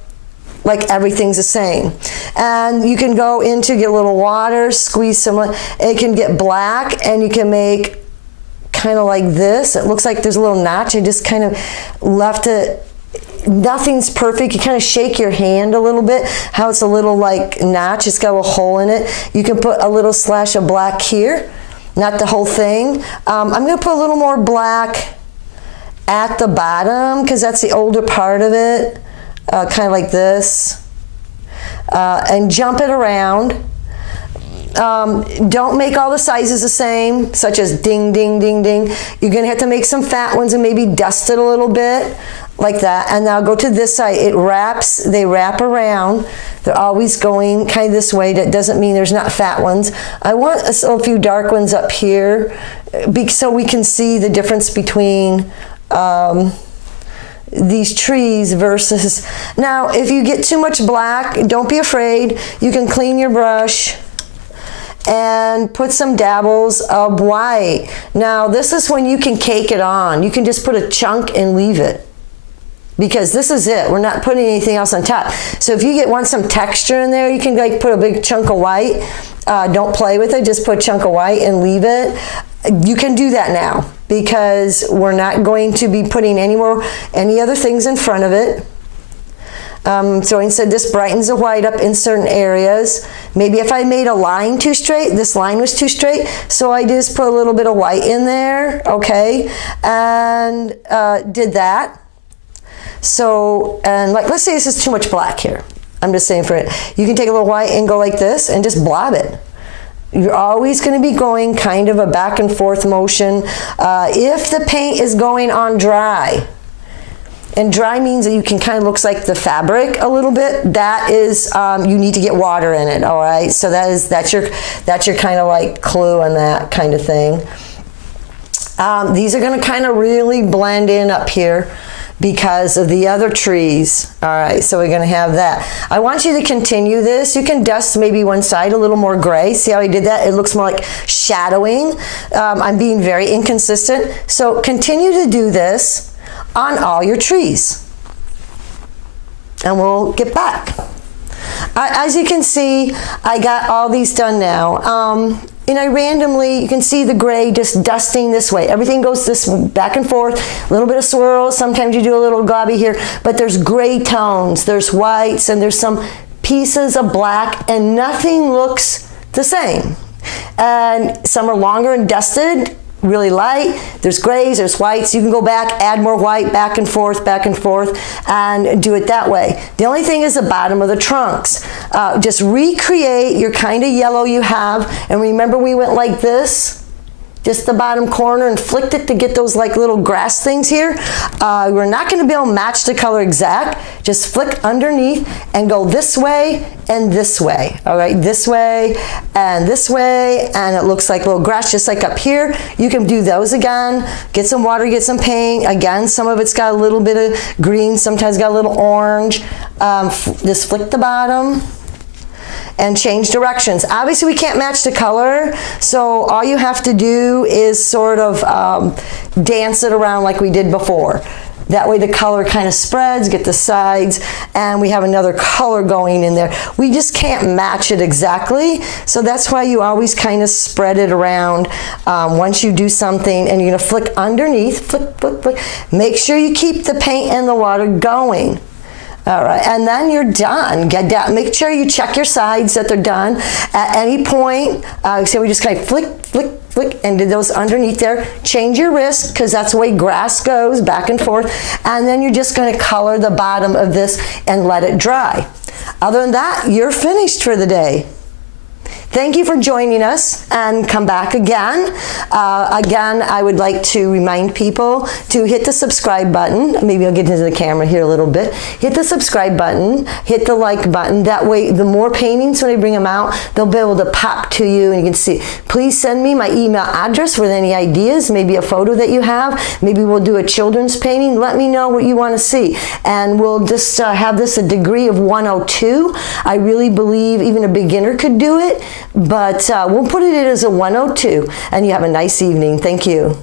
like everything's the same. And you can go into, get a little water, squeeze some, it can get black, and you can make kind of like this. It looks like there's a little notch. I just kind of left it. Nothing's perfect. You kind of shake your hand a little bit, how it's a little like notch. It's got a little hole in it. You can put a little slash of black here. Not the whole thing. I'm going to put a little more black at the bottom, because that's the older part of it, kind of like this, and jump it around. Don't make all the sizes the same, such as ding, ding, ding, ding. You're going to have to make some fat ones and maybe dust it a little bit, like that. And now go to this side. It wraps, they wrap around. They're always going kind of this way. That doesn't mean there's not fat ones. I want a few dark ones up here, so we can see the difference between these trees versus. Now, if you get too much black, don't be afraid. You can clean your brush and put some dabbles of white. Now, this is when you can cake it on. You can just put a chunk and leave it, because this is it. We're not putting anything else on top. So if you want some texture in there, you can like put a big chunk of white. Don't play with it. Just put a chunk of white and leave it. You can do that now, because we're not going to be putting any other things in front of it. So instead, this brightens the white up in certain areas. Maybe if I made a line too straight, this line was too straight, so I just put a little bit of white in there, okay, and did that. So, and like, let's say this is too much black here. I'm just saying for it. You can take a little white and go like this and just blob it. You're always going to be going kind of a back and forth motion. If the paint is going on dry, and dry means that you can kind of looks like the fabric a little bit, that is, you need to get water in it, all right? So that's your kind of like clue on that kind of thing. These are going to kind of really blend in up here, because of the other trees. All right, so we're gonna have that. I want you to continue this. You can dust maybe one side a little more gray. See how I did that? It looks more like shadowing. I'm being very inconsistent. So continue to do this on all your trees. And we'll get back. As you can see, I got all these done now. And I randomly, you can see the gray just dusting this way. Everything goes this back and forth, a little bit of swirls. Sometimes you do a little globby here, but there's gray tones, there's whites, and there's some pieces of black and nothing looks the same. And some are longer and dusted, really light. There's grays, there's whites. You can go back, add more white, back and forth, and do it that way. The only thing is the bottom of the trunks. Just recreate your kind of yellow you have. And remember we went like this? Just the bottom corner and flicked it to get those like little grass things here. We're not going to be able to match the color exact. Just flick underneath and go this way and this way. All right, this way, and it looks like little grass just like up here. You can do those again. Get some water, get some paint. Again, some of it's got a little bit of green, sometimes got a little orange. Just flick the bottom and change directions. Obviously we can't match the color, so all you have to do is sort of dance it around like we did before. That way the color kind of spreads, get the sides, and we have another color going in there. We just can't match it exactly, so that's why you always kind of spread it around once you do something, and you're gonna flick underneath, flick. Make sure you keep the paint and the water going. All right, and then you're done. Get down. Make sure you check your sides that they're done. At any point, so we just kind of flick, and did those underneath there. Change your wrist, because that's the way grass goes, back and forth. And then you're just going to color the bottom of this and let it dry. Other than that, you're finished for the day. Thank you for joining us, and come back again. Again, I would like to remind people to hit the subscribe button. Maybe I'll get into the camera here a little bit. Hit the subscribe button, hit the like button. That way, the more paintings, when I bring them out, they'll be able to pop to you and you can see. Please send me my email address with any ideas, maybe a photo that you have. Maybe we'll do a children's painting. Let me know what you want to see. And we'll just have this a degree of 102. I really believe even a beginner could do it. But we'll put it in as a 102, and you have a nice evening. Thank you.